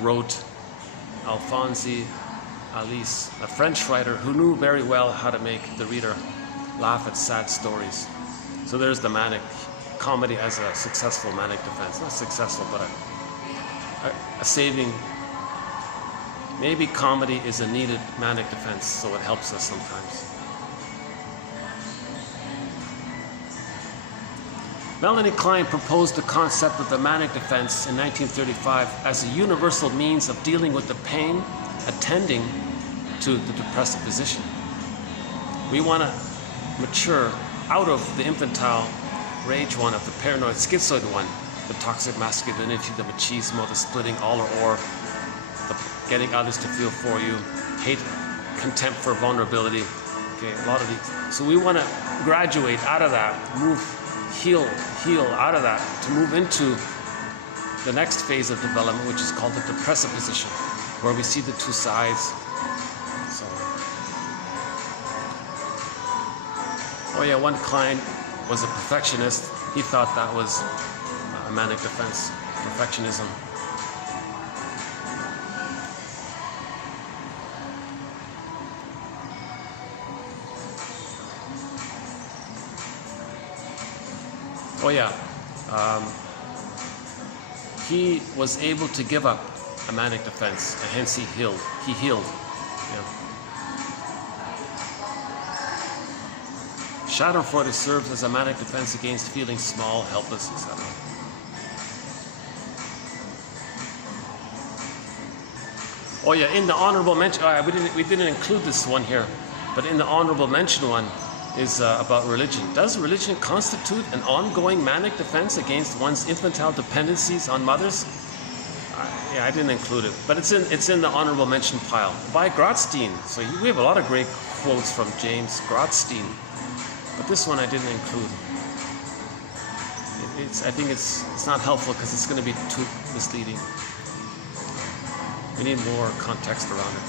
wrote Alphonse Alice, a French writer who knew very well how to make the reader laugh at sad stories. So there's the manic comedy as a successful manic defense. Not successful, but a saving. Maybe comedy is a needed manic defense, so it helps us sometimes. Melanie Klein proposed the concept of the manic defense in 1935 as a universal means of dealing with the pain attending to the depressive position. We want to mature out of the infantile rage one, of the paranoid schizoid one, the toxic masculinity, the machismo, the splitting all or the getting others to feel for you, hate, contempt for vulnerability. Okay, a lot of these. So we want to graduate out of that, heal out of that, to move into the next phase of development, which is called the depressive position, where we see the two sides. So, oh yeah, one client was a perfectionist. He thought that was a manic defense, perfectionism. Oh yeah, he was able to give up a manic defense, and hence he healed. Yeah. Schadenfreude serves as a manic defense against feeling small, helpless, etc. Oh yeah, in the honorable mention, we didn't include this one here, but in the honorable mention one is about religion. Does religion constitute an ongoing manic defense against one's infantile dependencies on mothers? Yeah, I didn't include it, but it's in the honorable mention pile by Grotstein. So we have a lot of great quotes from James Grotstein, but this one I didn't include. I think it's not helpful because it's going to be too misleading. We need more context around it.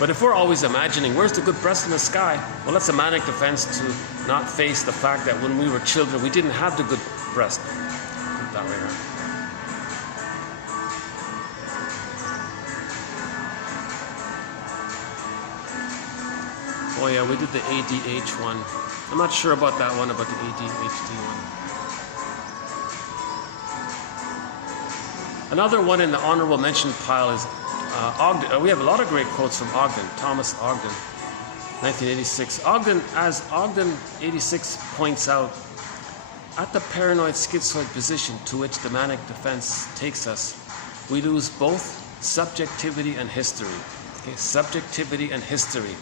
But if we're always imagining, where's the good breast in the sky? Well, that's a manic defense to not face the fact that when we were children, we didn't have the good breast. Put it that way, right? Oh yeah, we did the ADH one. I'm not sure about that one, about the ADHD one. Another one in the honorable mention pile is Ogden. We have a lot of great quotes from Ogden, Thomas Ogden, 1986. Ogden 86 points out, at the paranoid schizoid position to which the manic defense takes us, we lose both subjectivity and history. Okay, subjectivity and history.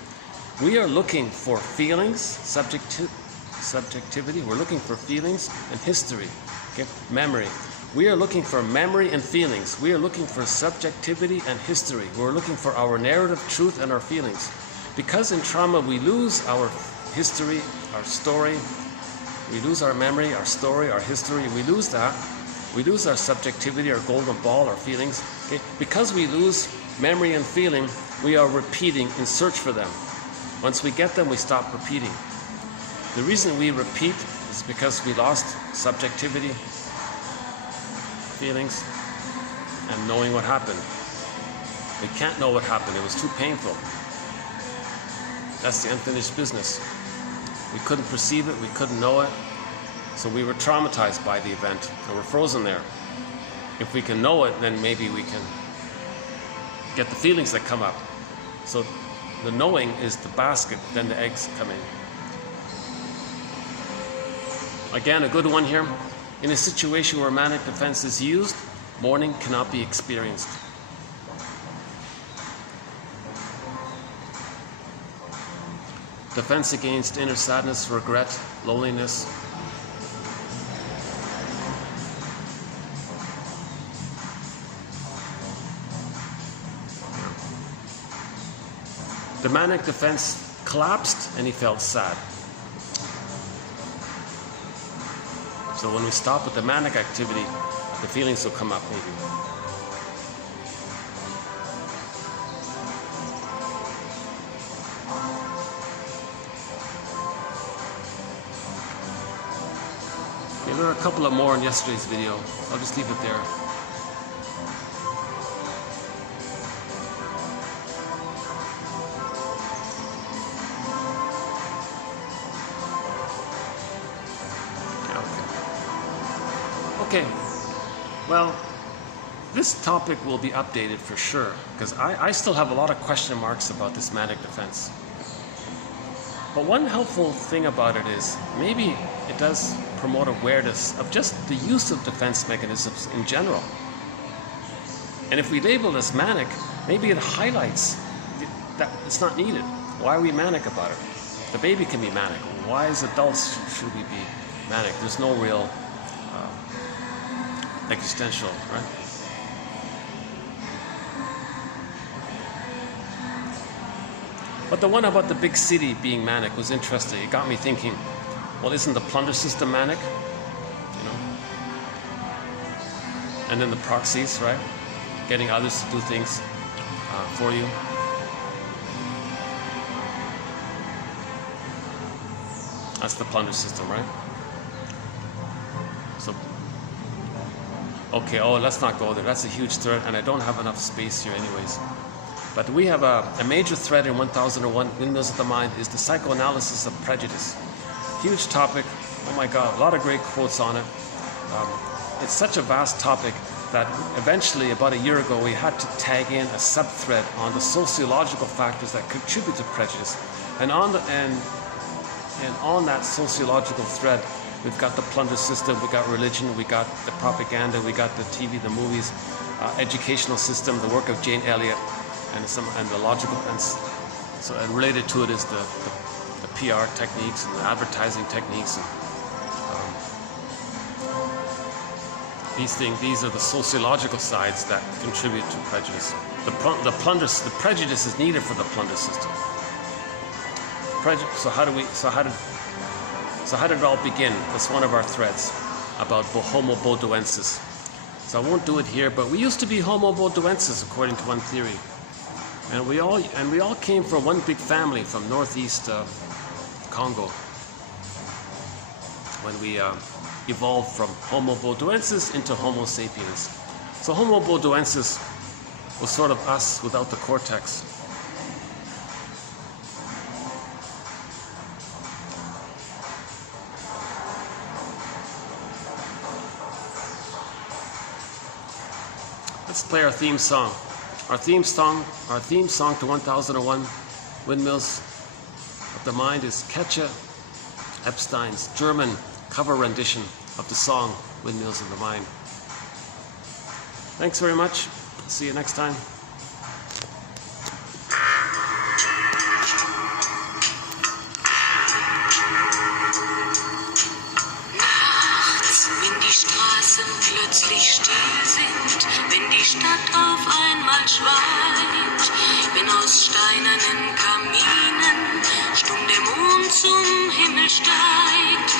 We are looking for feelings, subjectivity. We're looking for feelings and history, okay? Memory. We are looking for memory and feelings. We are looking for subjectivity and history. We're looking for our narrative, truth, and our feelings. Because in trauma we lose our history, our story, we lose our memory, our story, our history, we lose that. We lose our subjectivity, our golden ball, our feelings. Okay? Because we lose memory and feeling, we are repeating in search for them. Once we get them, we stop repeating. The reason we repeat is because we lost subjectivity, feelings, and knowing what happened. We can't know what happened. It was too painful. That's the unfinished business. We couldn't perceive it. We couldn't know it. So we were traumatized by the event, and we're frozen there. If we can know it, then maybe we can get the feelings that come up. So the knowing is the basket, then the eggs come in. Again, a good one here. In a situation where manic defense is used, mourning cannot be experienced. Defense against inner sadness, regret, loneliness. The manic defense collapsed and he felt sad. So when we stop with the manic activity, the feelings will come up maybe. Okay, there are a couple of more in yesterday's video. I'll just leave it there. Okay, well, this topic will be updated for sure, because I still have a lot of question marks about this manic defense. But one helpful thing about it is, maybe it does promote awareness of just the use of defense mechanisms in general. And if we label this manic, maybe it highlights that it's not needed. Why are we manic about it? The baby can be manic. Why as adults should we be manic? There's no real existential, right? But the one about the big city being manic was interesting. It got me thinking, well, isn't the plunder system manic? You know? And then the proxies, right? Getting others to do things for you. That's the plunder system, right? So, okay, let's not go there. That's a huge threat, and I don't have enough space here anyways. But we have a major thread in 1001 Windmills of the Mind is the psychoanalysis of prejudice. Huge topic. Oh my God, a lot of great quotes on it. It's such a vast topic that eventually, about a year ago, we had to tag in a sub-thread on the sociological factors that contribute to prejudice. And on that sociological thread, we've got the plunder system, we got religion, we got the propaganda, we got the TV, the movies, educational system, the work of Jane Elliott, and the logical, and related to it is the PR techniques and the advertising techniques. And, these are the sociological sides that contribute to prejudice. The prejudice is needed for the plunder system. So how did it all begin? That's one of our threads about Homo bodoensis. So I won't do it here, but we used to be Homo bodoensis according to one theory, and we all came from one big family from northeast Congo. When we evolved from Homo bodoensis into Homo sapiens. So Homo bodoensis was sort of us without the cortex. Let's play our theme song. Our theme song to 1001 Windmills of the Mind is Ketcha Epstein's German cover rendition of the song Windmills of the Mind. Thanks very much. See you next time. plötzlich still sind, wenn die Stadt auf einmal schweigt, wenn aus steinernen Kaminen stumm der Mond zum Himmel steigt,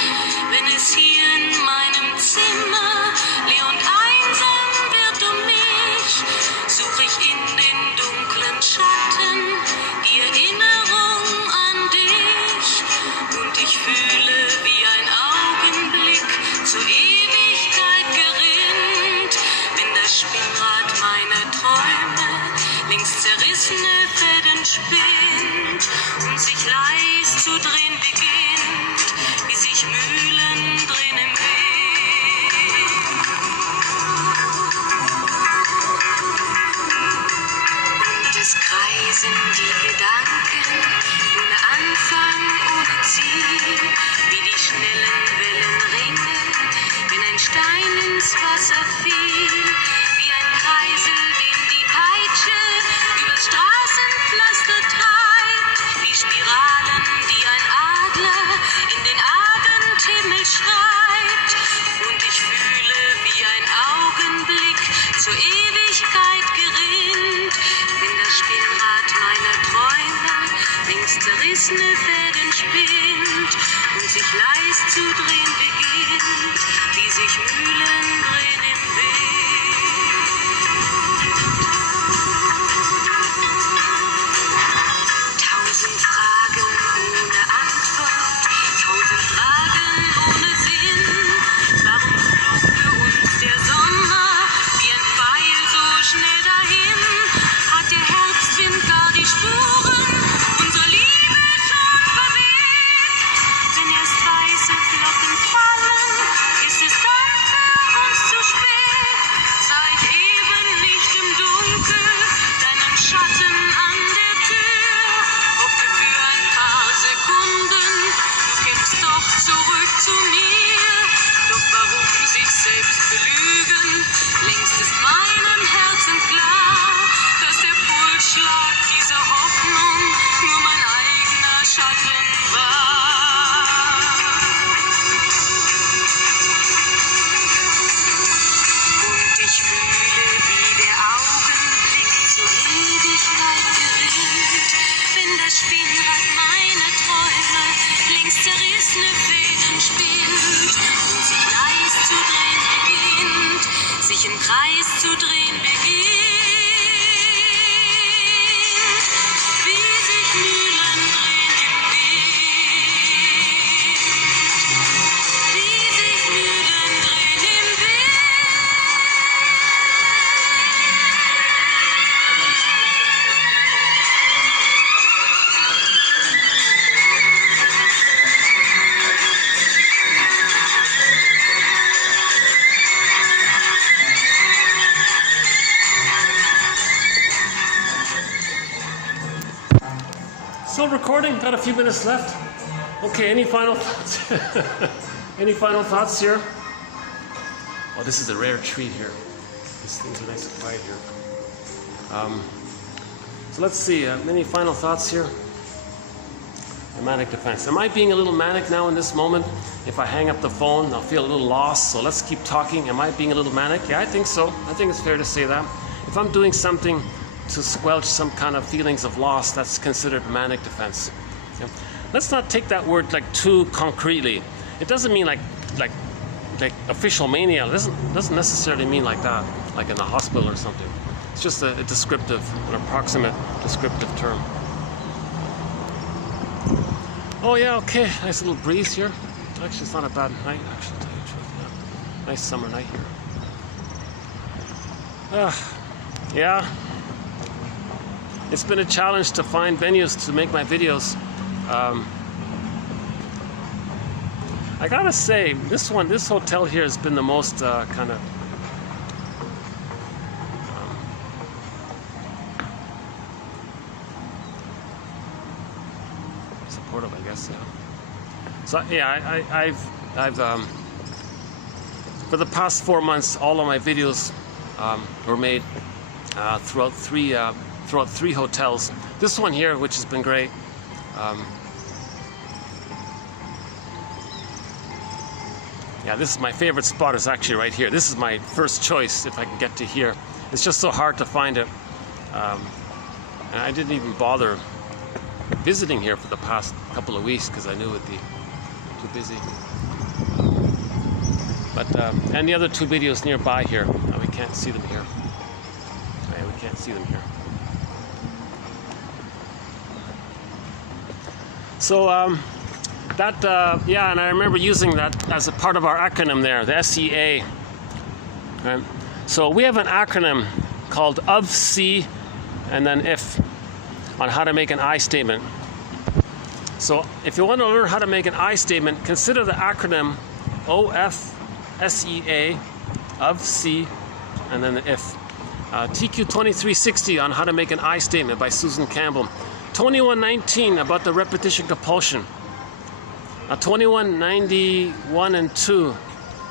wenn es hier in meinem Zimmer leer und einsam wird um mich, suche ich in den dunklen Schatten die Erinnerung an dich und ich fühle, wie ein Augenblick zur Ewigkeit gerinnt, wenn das Spinnrad meiner Träume längst zerrissene Fäden spinnt und sich leis zu drehen beginnt, wie sich Mühlen drehen im Wind. Und es kreisen die Gedanken ohne Anfang, ohne Ziel, wie die schnellen Wellenringe, wenn ein Stein ins Wasser fiel, wie ein Kreisel, den die Peitsche übers Straßenpflaster treibt, wie Spiralen, die ein Adler in den Abendhimmel schreibt. Und ich fühle, wie ein Augenblick zur Ewigkeit gerinnt, wenn das Spinnrad meiner Träume längst zerrissene Fäden spinnt und sich leis zu drehen beginnt, wie sich Mühlen drehen im Wind. Tausend Fragen ohne Antwort, tausend Fragen ohne Sinn. Warum flog für uns der Sommer wie ein Pfeil so schnell dahin? Hat der Herbstwind gar die Spuren unserer Liebe schon verweht? Wenn erst weiße Flocken fallen, ist es dann für uns zu spät. Seit eben nicht im Dunkel, deinen Schatten an der Tür, hoffte für ein paar Sekunden, du kämst doch zurück zu mir. Doch warum sich selbst belügen? Längst ist meinem Herzen klar, dass der Pulsschlag dieser Hoffnung nur mein eigener Schatten war. Und ich fühle, wie der Augenblick zur Ewigkeit gerinnt, wenn das Spinnrad meiner Träume längst zerrissene Fäden spinnt und sich leis zu drehen beginnt, sich im Kreis zu drehen beginnt, wie sich Mühlen drehen im Wind, wie sich Mühlen drehen im Wind. Still recording, got a few minutes left. Okay, any final thoughts? Any final thoughts here? Oh, this is a rare treat here. These things are nice and quiet here. So let's see, any final thoughts here? The manic defense. Am I being a little manic now in this moment? If I hang up the phone, I'll feel a little lost, so let's keep talking. Am I being a little manic? Yeah, I think so. I think it's fair to say that. If I'm doing something to squelch some kind of feelings of loss, that's considered manic defense. Okay? Let's not take that word like too concretely. It doesn't mean like official mania. It doesn't necessarily mean like that, like in the hospital or something. It's just a descriptive, an approximate descriptive term. Oh yeah, okay, nice little breeze here. Actually, it's not a bad night, actually, to tell you the truth. Yeah. Nice summer night here. Yeah. It's been a challenge to find venues to make my videos. I gotta say, this hotel here has been the most kind of supportive, I guess. Yeah. So yeah, I've for the past 4 months, all of my videos were made throughout three hotels. This one here, which has been great. Yeah, this is my favorite spot, is actually right here. This is my first choice if I can get to here. It's just so hard to find it. And I didn't even bother visiting here for the past couple of weeks because I knew it would be too busy. But and the other two videos nearby here, we can't see them here. Yeah, we can't see them here. So yeah, and I remember using that as a part of our acronym there, the SEA. Right? So we have an acronym called of, see, and then if, on how to make an I statement. So if you want to learn how to make an I statement, consider the acronym OFSEA, of, see, and then the if. TQ 2360 on how to make an I statement by Susan Campbell. 2119 about the repetition compulsion. 2191 and 2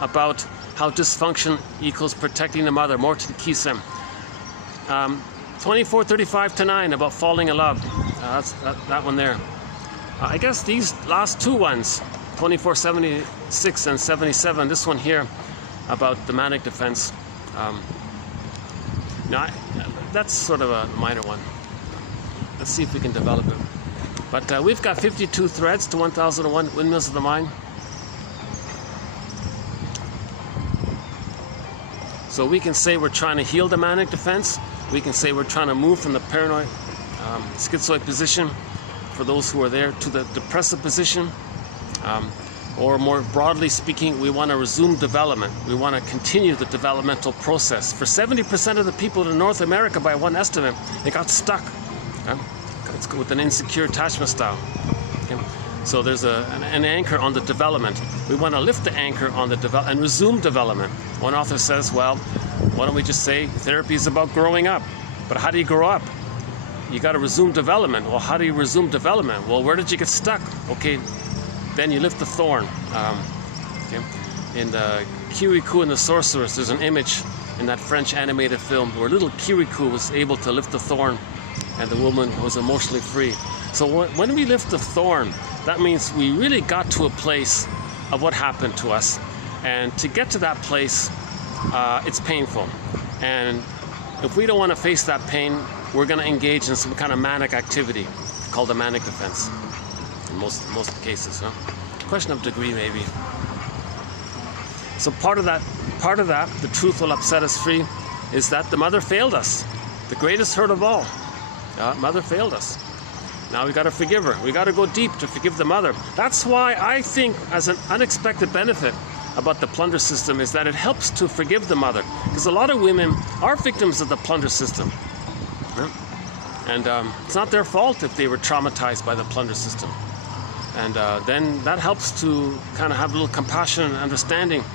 about how dysfunction equals protecting the mother, more to the Kisem. 2435 to 9 about falling in love. That's that one there. I guess these last two ones, 2476 and 77, this one here about the manic defense. That's sort of a minor one. Let's see if we can develop it. But we've got 52 threads to 1001 Windmills of the Mind. So we can say we're trying to heal the manic defense. We can say we're trying to move from the paranoid, schizoid position, for those who are there, to the depressive position. Or more broadly speaking, we want to resume development. We want to continue the developmental process. For 70% of the people in North America, by one estimate, they got stuck. It's with an insecure attachment style. Okay? So there's an anchor on the development. We want to lift the anchor on the development and resume development. One author says, well, why don't we just say therapy is about growing up? But how do you grow up? You got to resume development. Well, how do you resume development? Well, where did you get stuck? Okay, then you lift the thorn. Okay? In the Kirikou and the Sorceress, there's an image in that French animated film where little Kirikou was able to lift the thorn and the woman was emotionally free. So when we lift the thorn, that means we really got to a place of what happened to us. And to get to that place, it's painful. And if we don't want to face that pain, we're going to engage in some kind of manic activity called a manic defense in most cases. Question of degree, maybe. So part of that, the truth will upset us free, is that the mother failed us. The greatest hurt of all. Mother failed us. Now we got to forgive her. We got to go deep to forgive the mother. That's why I think, as an unexpected benefit about the plunder system, is that it helps to forgive the mother. Because a lot of women are victims of the plunder system. And it's not their fault if they were traumatized by the plunder system. And then that helps to kind of have a little compassion and understanding.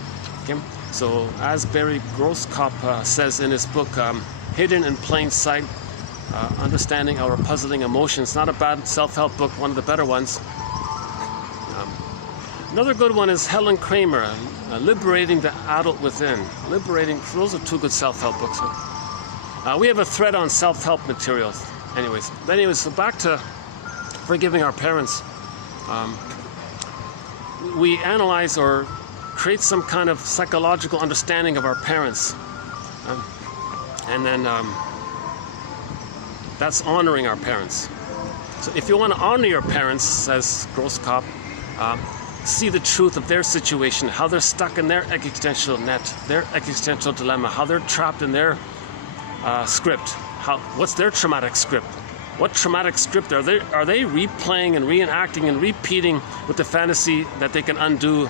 Okay? So as Barry Grosskopf says in his book, Hidden in Plain Sight, Understanding Our Puzzling Emotions. Not a bad self-help book, one of the better ones. Another good one is Helen Kramer, Liberating the Adult Within. Those are two good self-help books. We have a thread on self-help materials. Anyways, so back to forgiving our parents. We analyze or create some kind of psychological understanding of our parents. And then that's honoring our parents. So if you want to honor your parents, says Grosskopf, see the truth of their situation, how they're stuck in their existential net, their existential dilemma, how they're trapped in their script. What's their traumatic script? What traumatic script are they replaying and reenacting and repeating with the fantasy that they can undo?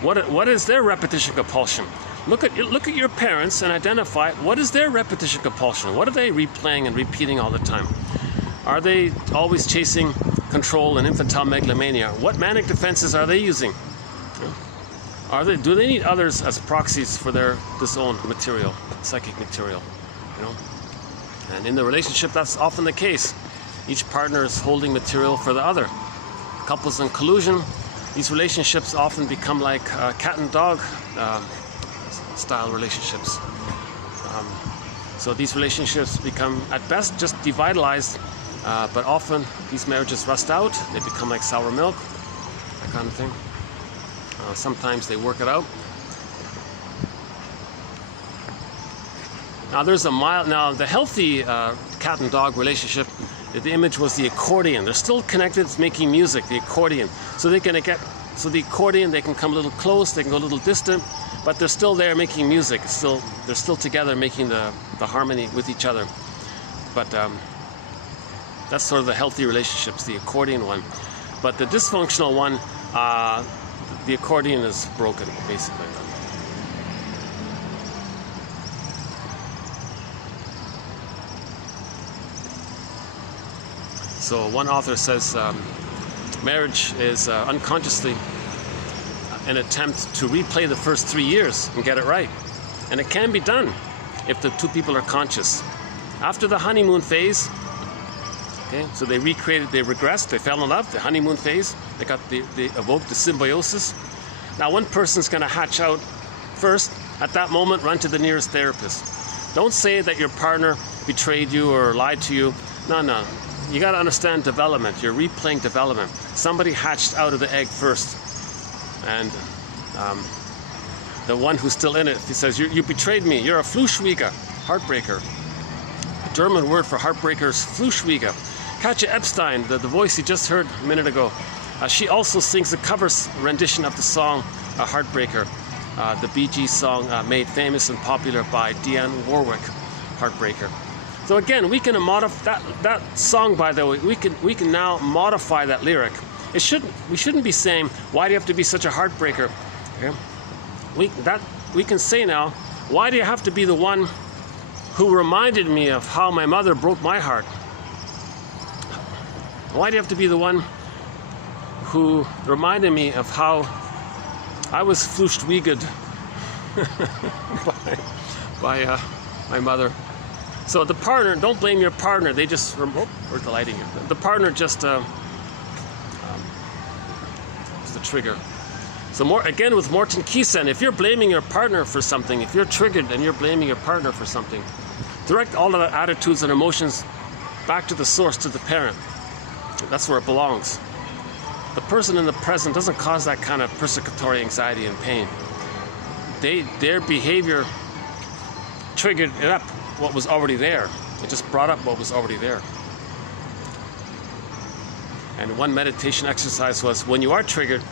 What is their repetition compulsion? Look at your parents and identify what is their repetition compulsion. What are they replaying and repeating all the time? Are they always chasing control and infantile megalomania? What manic defenses are they using? Do they need others as proxies for their disowned material, psychic material? And in the relationship, that's often the case. Each partner is holding material for the other. Couples in collusion, these relationships often become like cat and dog style relationships. So these relationships become, at best, just devitalized, but often these marriages rust out. They become like sour milk, that kind of thing. Sometimes they work it out, Now there's a mild, now the healthy cat and dog relationship, the image was the accordion. They're still connected, it's making music, the accordion. So they can get, so the accordion, they can come a little close, they can go a little distant, but they're still there making music. It's still, they're still together making the harmony with each other. But that's sort of the healthy relationships, the accordion one. But the dysfunctional one, the accordion is broken, basically. So one author says marriage is unconsciously an attempt to replay the first 3 years and get it right. And it can be done if the two people are conscious. After the honeymoon phase, okay, so they recreated, they regressed, they fell in love, the honeymoon phase, they evoked the symbiosis. Now one person's gonna hatch out first. At that moment, run to the nearest therapist. Don't say that your partner betrayed you or lied to you. No. You got to understand development. You're replaying development. Somebody hatched out of the egg first. And the one who's still in it, he says, you betrayed me. You're a Fluchschwieger, heartbreaker. The German word for heartbreaker is Fluchschwieger. Katja Epstein, the voice you just heard a minute ago, she also sings a cover rendition of the song Heartbreaker, the Bee Gees song made famous and popular by Dionne Warwick, Heartbreaker. So again, we can modify that song. By the way, we can now modify that lyric. We shouldn't be saying, "Why do you have to be such a heartbreaker?" Okay? We can say now, "Why do you have to be the one who reminded me of how my mother broke my heart? Why do you have to be the one who reminded me of how I was Fluchschwieged by my mother?" So the partner, don't blame your partner. They just, we're delighting you. The partner just is the trigger. So again with Morton Keysen, if you're blaming your partner for something, if you're triggered and you're blaming your partner for something, direct all of the attitudes and emotions back to the source, to the parent. That's where it belongs. The person in the present doesn't cause that kind of persecutory anxiety and pain. Their behavior triggered it up. What was already there. It just brought up what was already there. And one meditation exercise was, when you are triggered,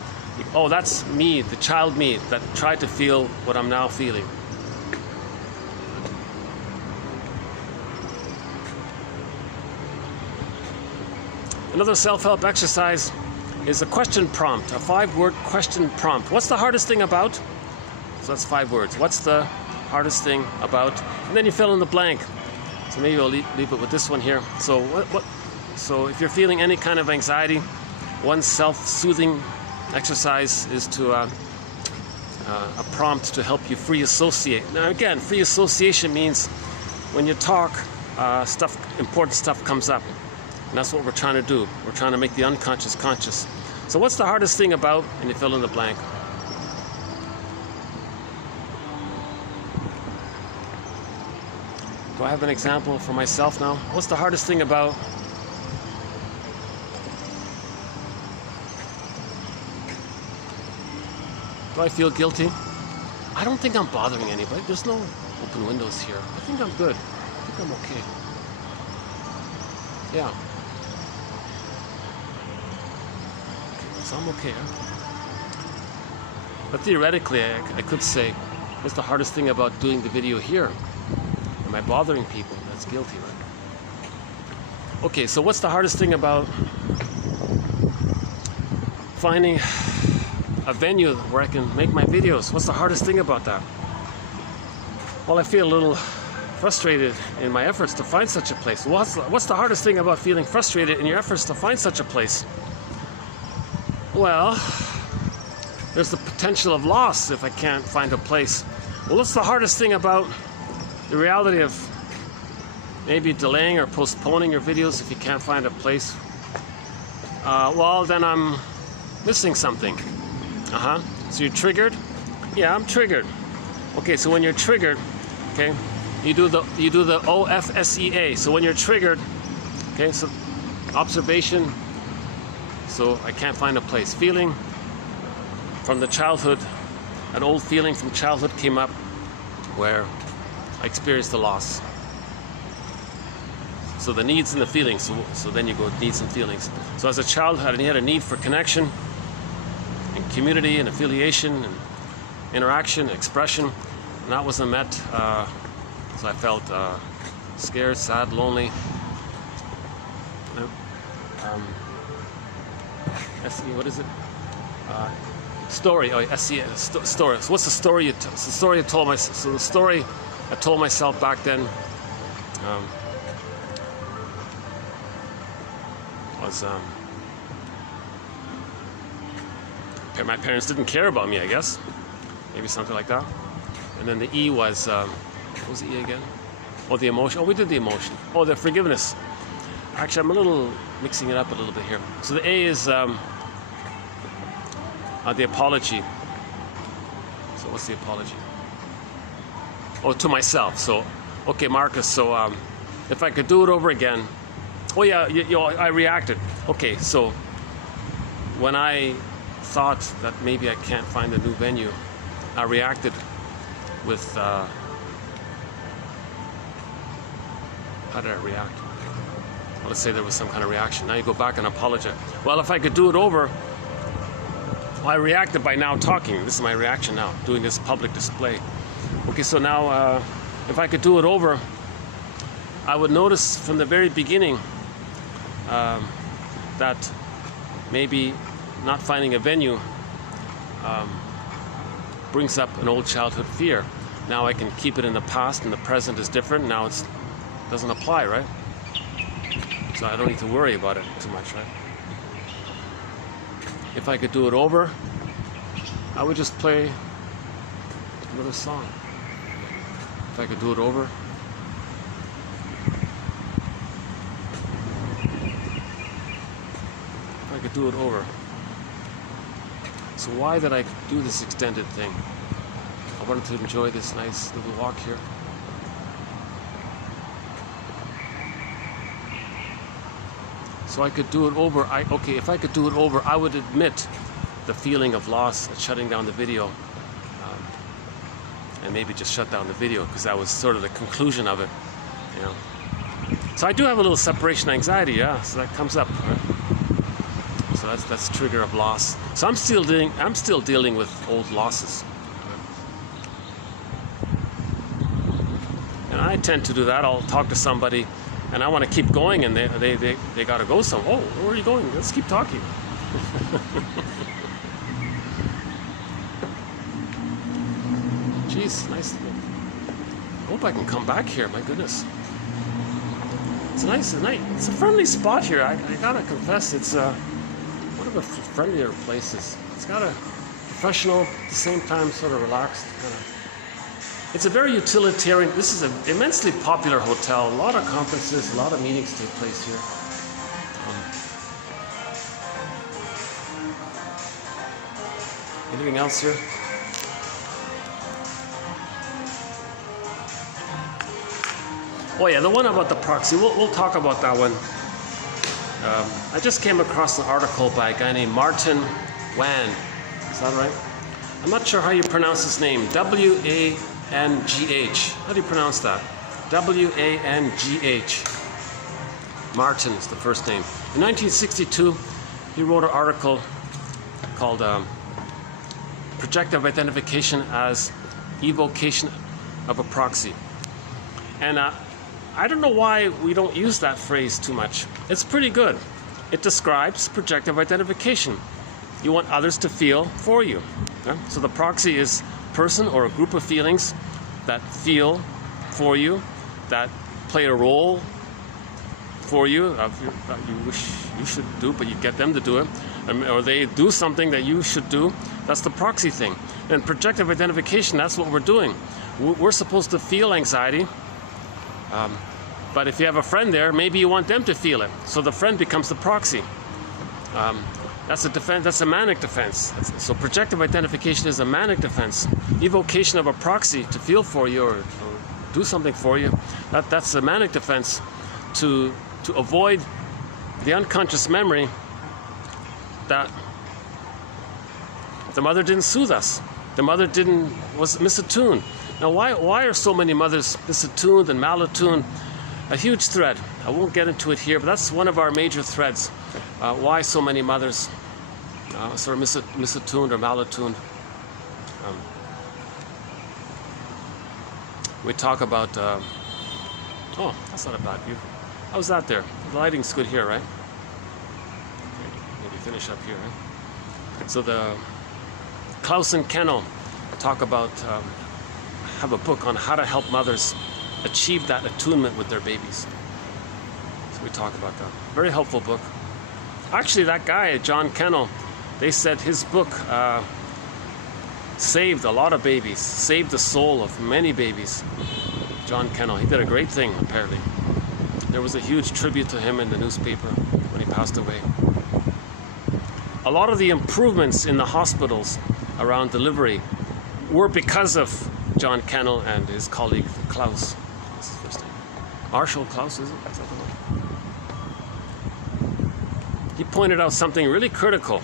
oh, that's me, the child me, that tried to feel what I'm now feeling. Another self-help exercise is a question prompt, a 5-word question prompt. What's the hardest thing about? So that's 5 words. What's the hardest thing about? And then you fill in the blank. So maybe I'll leave it with this one here. So so if you're feeling any kind of anxiety, one self-soothing exercise is to a prompt to help you free associate. Now again, free association means when you talk, important stuff comes up. And that's what we're trying to do. We're trying to make the unconscious conscious. So what's the hardest thing about? And you fill in the blank. Do I have an example for myself now? What's the hardest thing about? Do I feel guilty? I don't think I'm bothering anybody. There's no open windows here. I think I'm good. I think I'm okay. Yeah. So I'm okay, huh? But theoretically, I could say, what's the hardest thing about doing the video here? Am I bothering people? That's guilty, right? Okay, so what's the hardest thing about finding a venue where I can make my videos? What's the hardest thing about that? Well, I feel a little frustrated in my efforts to find such a place. What's the hardest thing about feeling frustrated in your efforts to find such a place? Well, there's the potential of loss if I can't find a place. Well, what's the hardest thing about the reality of maybe delaying or postponing your videos if you can't find a place? Well, then I'm missing something. So you're triggered? Yeah, I'm triggered. Okay, so when you're triggered, okay, you do the OFSEA. So when you're triggered, okay, so observation. So I can't find a place. Feeling from the childhood, an old feeling from childhood came up where I experienced the loss. So the needs and the feelings. So then you go needs and feelings. So as a child, I had a need for connection and community and affiliation and interaction, expression, and that wasn't met. So I felt scared, sad, lonely. What is it? Story. Oh, story. So what's the story? It's the story I told myself. So the story I told myself back then was my parents didn't care about me, I guess. Maybe something like that. And then the E was what was the E again? Oh, the emotion. Oh, we did the emotion. Oh, the forgiveness. Actually, I'm a little mixing it up a little bit here. So the A is the apology. So what's the apology? Oh, to myself. So, okay, Marcus. So if I could do it over again. Oh yeah, I reacted. Okay, so when I thought that maybe I can't find a new venue, I reacted with how did I react? Well, let's say there was some kind of reaction. Now you go back and apologize. Well, if I could do it over, well, I reacted by now talking. This is my reaction now, doing this public display. Okay, so now if I could do it over, I would notice from the very beginning that maybe not finding a venue brings up an old childhood fear. Now I can keep it in the past and the present is different. Now it doesn't apply, right? So I don't need to worry about it too much, right? If I could do it over, I would just play another song. If I could do it over. If I could do it over. So why did I do this extended thing? I wanted to enjoy this nice little walk here. So I could do it over. Okay, if I could do it over, I would admit the feeling of loss at shutting down the video. And maybe just shut down the video because that was sort of the conclusion of it, you know. So I do have a little separation anxiety, yeah. So that comes up, right? So that's trigger of loss. So I'm still dealing with old losses. And I tend to do that. I'll talk to somebody and I want to keep going and they got to go somewhere. Oh, where are you going? Let's keep talking. Jeez, nice. I hope I can come back here. My goodness, it's nice tonight. It's a friendly spot here. I gotta confess, it's one of the friendlier places. It's got a professional, at the same time, sort of relaxed kind of. It's a very utilitarian. This is an immensely popular hotel. A lot of conferences, a lot of meetings take place here. Anything else here? Oh yeah, the one about the proxy, we'll talk about that one. I just came across an article by a guy named Martin Wang. Is that right? I'm not sure how you pronounce his name. W-A-N-G-H. How do you pronounce that? W-A-N-G-H. Martin is the first name. In 1962, he wrote an article called Projective Identification as Evocation of a Proxy. And I don't know why we don't use that phrase too much. It's pretty good. It describes projective identification. You want others to feel for you. Yeah? So the proxy is a person or a group of feelings that feel for you, that play a role for you, that you wish you should do, but you get them to do it, or they do something that you should do. That's the proxy thing. And projective identification, that's what we're doing. We're supposed to feel anxiety. But if you have a friend there, maybe you want them to feel it. So the friend becomes the proxy. That's a defense. That's a manic defense. So projective identification is a manic defense. Evocation of a proxy to feel for you or do something for you. That's a manic defense to avoid the unconscious memory that the mother didn't soothe us. The mother was misattuned. Now, why are so many mothers misattuned and malattuned? A huge thread. I won't get into it here, but that's one of our major threads. Why so many mothers sort of misattuned or malattuned. We talk about, oh, that's not a bad view. How's that there? The lighting's good here, right? Maybe finish up here, right? So the Klaus and Kennel talk about, have a book on how to help mothers achieve that attunement with their babies. So we talk about that. Very helpful book. Actually, that guy, John Kennel, they said his book saved a lot of babies, saved the soul of many babies. John Kennel, he did a great thing, apparently. There was a huge tribute to him in the newspaper when he passed away. A lot of the improvements in the hospitals around delivery were because of John Kennel and his colleague Klaus. That's his first name. Marshall Klaus, is it? Is that the one? He pointed out something really critical.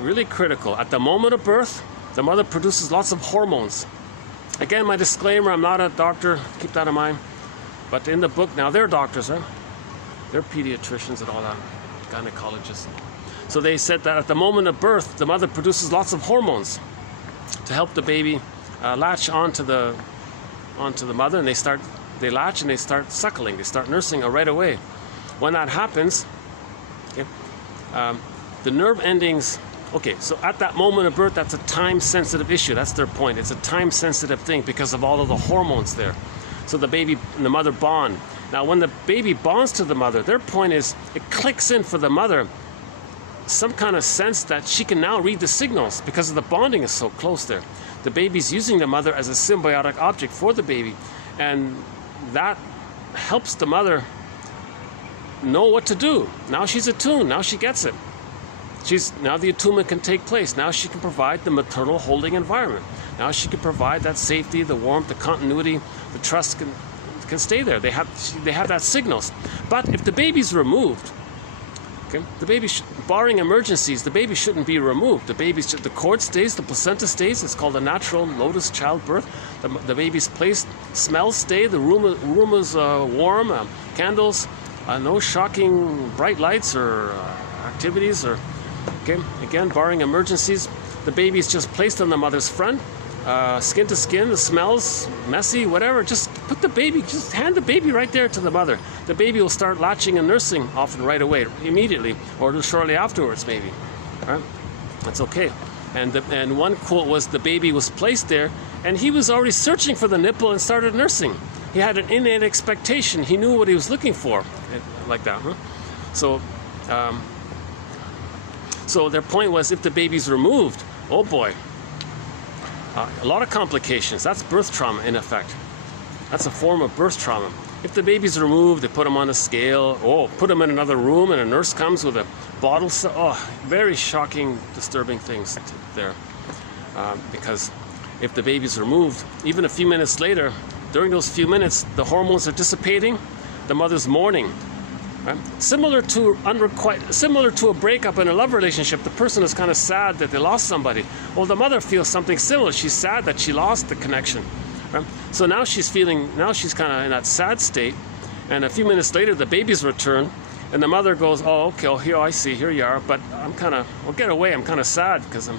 Really critical. At the moment of birth, the mother produces lots of hormones. Again, my disclaimer, I'm not a doctor, keep that in mind. But in the book, now they're doctors, right? They're pediatricians and all that, gynecologists. So they said that at the moment of birth, the mother produces lots of hormones to help the baby latch onto the mother, and they latch and they start suckling, they start nursing right away. When that happens, okay, the nerve endings. Okay, so at that moment of birth, that's a time-sensitive issue. That's their point. It's a time-sensitive thing because of all of the hormones there. So the baby and the mother bond. Now, when the baby bonds to the mother, their point is it clicks in for the mother some kind of sense that she can now read the signals because of the bonding is so close there. The baby's using the mother as a symbiotic object for the baby, and that helps the mother know what to do. Now she's attuned. Now she gets it. Now the attunement can take place. Now she can provide the maternal holding environment. Now she can provide that safety, the warmth, the continuity, the trust can stay there. They have that signals. But if the baby's removed, okay, the baby, barring emergencies, the baby shouldn't be removed. The cord stays, the placenta stays. It's called a natural lotus childbirth. The baby's placed, smells stay. The room is warm. Candles, no shocking bright lights or activities or. Okay, again, barring emergencies, the baby is just placed on the mother's front, skin to skin. The smells messy, whatever. Just hand the baby right there to the mother. The baby will start latching and nursing often right away, immediately, or shortly afterwards, maybe. All right, that's okay. And one quote was the baby was placed there, and he was already searching for the nipple and started nursing. He had an innate expectation. He knew what he was looking for, like that. Huh? So their point was if the baby's removed, oh boy, a lot of complications. That's birth trauma in effect. That's a form of birth trauma. If the baby's removed, they put him on a scale, put him in another room and a nurse comes with a bottle. Very shocking, disturbing things there. Because if the baby's removed, even a few minutes later, during those few minutes, the hormones are dissipating, the mother's mourning. Right? Similar to a breakup in a love relationship, the person is kind of sad that they lost somebody. Well, the mother feels something similar. She's sad that she lost the connection. Right? So now she's kind of in that sad state. And a few minutes later, the baby's returned, and the mother goes, "Oh, okay, here I see, here you are. But get away. I'm kind of sad because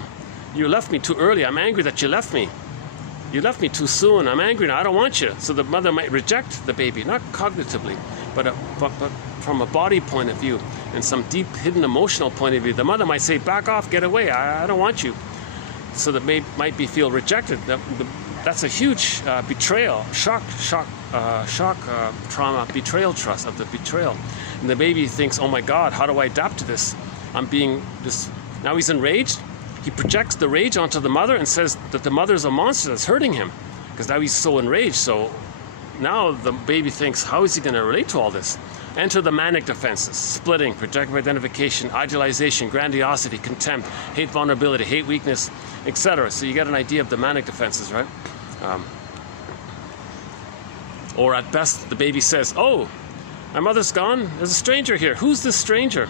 you left me too early. I'm angry that you left me. You left me too soon. I'm angry now. I don't want you." So the mother might reject the baby, not cognitively, but from a body point of view and some deep hidden emotional point of view. The mother might say, "Back off, get away. I don't want you." So that might feel rejected. That's a huge betrayal, shock, trauma, betrayal, trust of the betrayal. And the baby thinks, "Oh my God, how do I adapt to this? I'm being this." Now he's enraged. He projects the rage onto the mother and says that the mother's a monster that's hurting him because now he's so enraged. So now the baby thinks, how is he going to relate to all this? Enter the manic defenses: splitting, projective identification, idealization, grandiosity, contempt, hate vulnerability, hate weakness, etc. So you get an idea of the manic defenses, right? Or at best, the baby says, "Oh, my mother's gone. There's a stranger here. Who's this stranger?"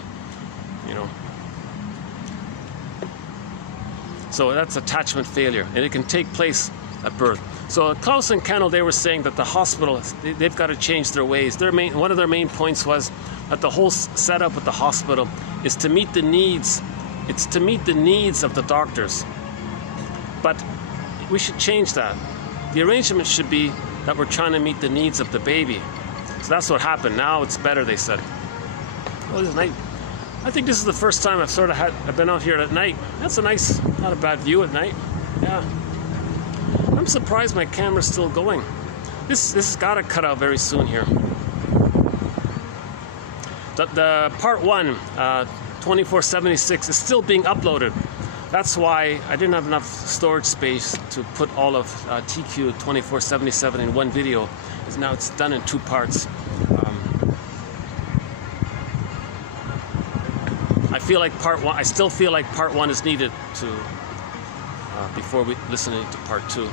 You know. So that's attachment failure, and it can take place at birth. So Klaus and Kennel, they were saying that the hospital, they've got to change their ways. One of their main points was that the whole setup at the hospital is to meet the needs. It's to meet the needs of the doctors. But we should change that. The arrangement should be that we're trying to meet the needs of the baby. So that's what happened. Now it's better, they said. Oh, this night. I think this is the first time I've been out here at night. That's a nice, not a bad view at night. Yeah. I'm surprised my camera's still going. This has got to cut out very soon here. The part 1, 2476, is still being uploaded. That's why I didn't have enough storage space to put all of TQ 2477 in one video. Now it's done in 2 parts. I still feel like part 1 is needed before we listen to part 2.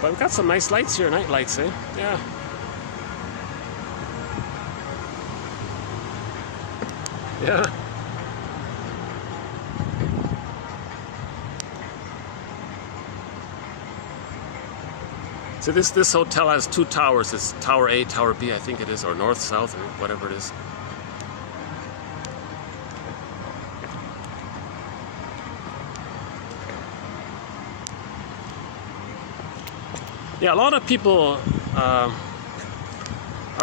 But we've got some nice lights here, night lights, eh? Yeah. Yeah. So this hotel has 2 towers. It's Tower A, Tower B, I think it is, or north, south, or whatever it is. Yeah, a lot of people are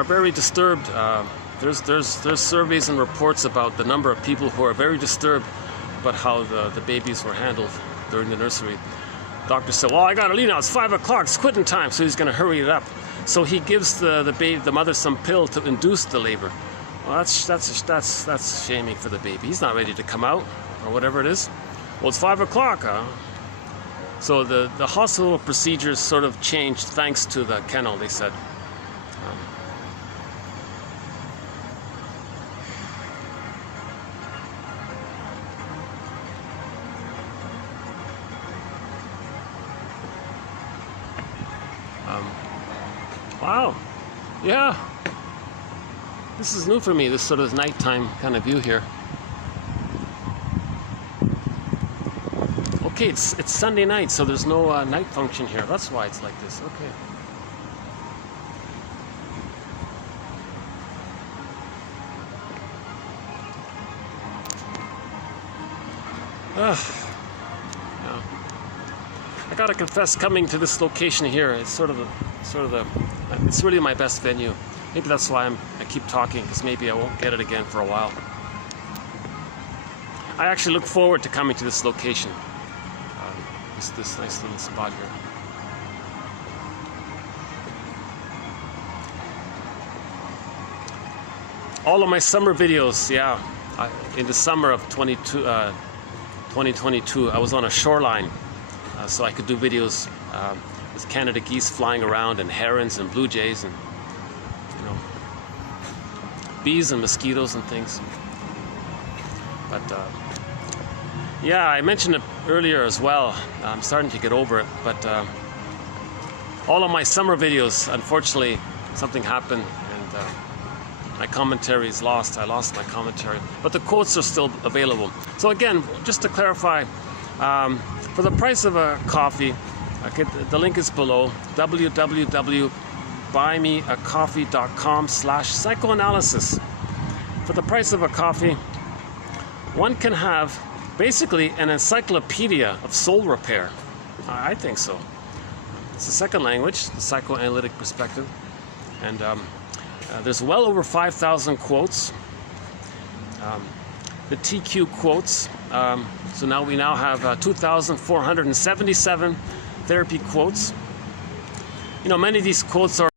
very disturbed. There's surveys and reports about the number of people who are very disturbed about how the babies were handled during the nursery. Doctor said, well, I gotta leave now, it's 5 o'clock, it's quitting time, so he's gonna hurry it up. So he gives the mother some pill to induce the labor. Well, that's shaming for the baby. He's not ready to come out, or whatever it is. Well, it's 5 o'clock. So the hospital procedures sort of changed thanks to the kennel, they said. Wow, yeah, this is new for me, this sort of nighttime kind of view here. Okay, it's Sunday night, so there's no night function here. That's why it's like this. Okay. Yeah. I gotta confess, coming to this location here, it's it's really my best venue. Maybe that's why I keep talking, because maybe I won't get it again for a while. I actually look forward to coming to this location. This nice little spot here. All of my summer videos, yeah, in the summer of 2022, I was on a shoreline, so I could do videos with Canada geese flying around and herons and blue jays and bees and mosquitoes and things. But yeah, I mentioned it earlier as well. I'm starting to get over it, but all of my summer videos, unfortunately, something happened and my commentary is lost. I lost my commentary, but the quotes are still available. So again, just to clarify, for the price of a coffee, the link is below, www.buymeacoffee.com/psychoanalysis. For the price of a coffee, one can have basically an encyclopedia of soul repair. I think so. It's the second language, the psychoanalytic perspective. And there's well over 5,000 quotes. The TQ quotes. So now we have 2,477 therapy quotes. Many of these quotes are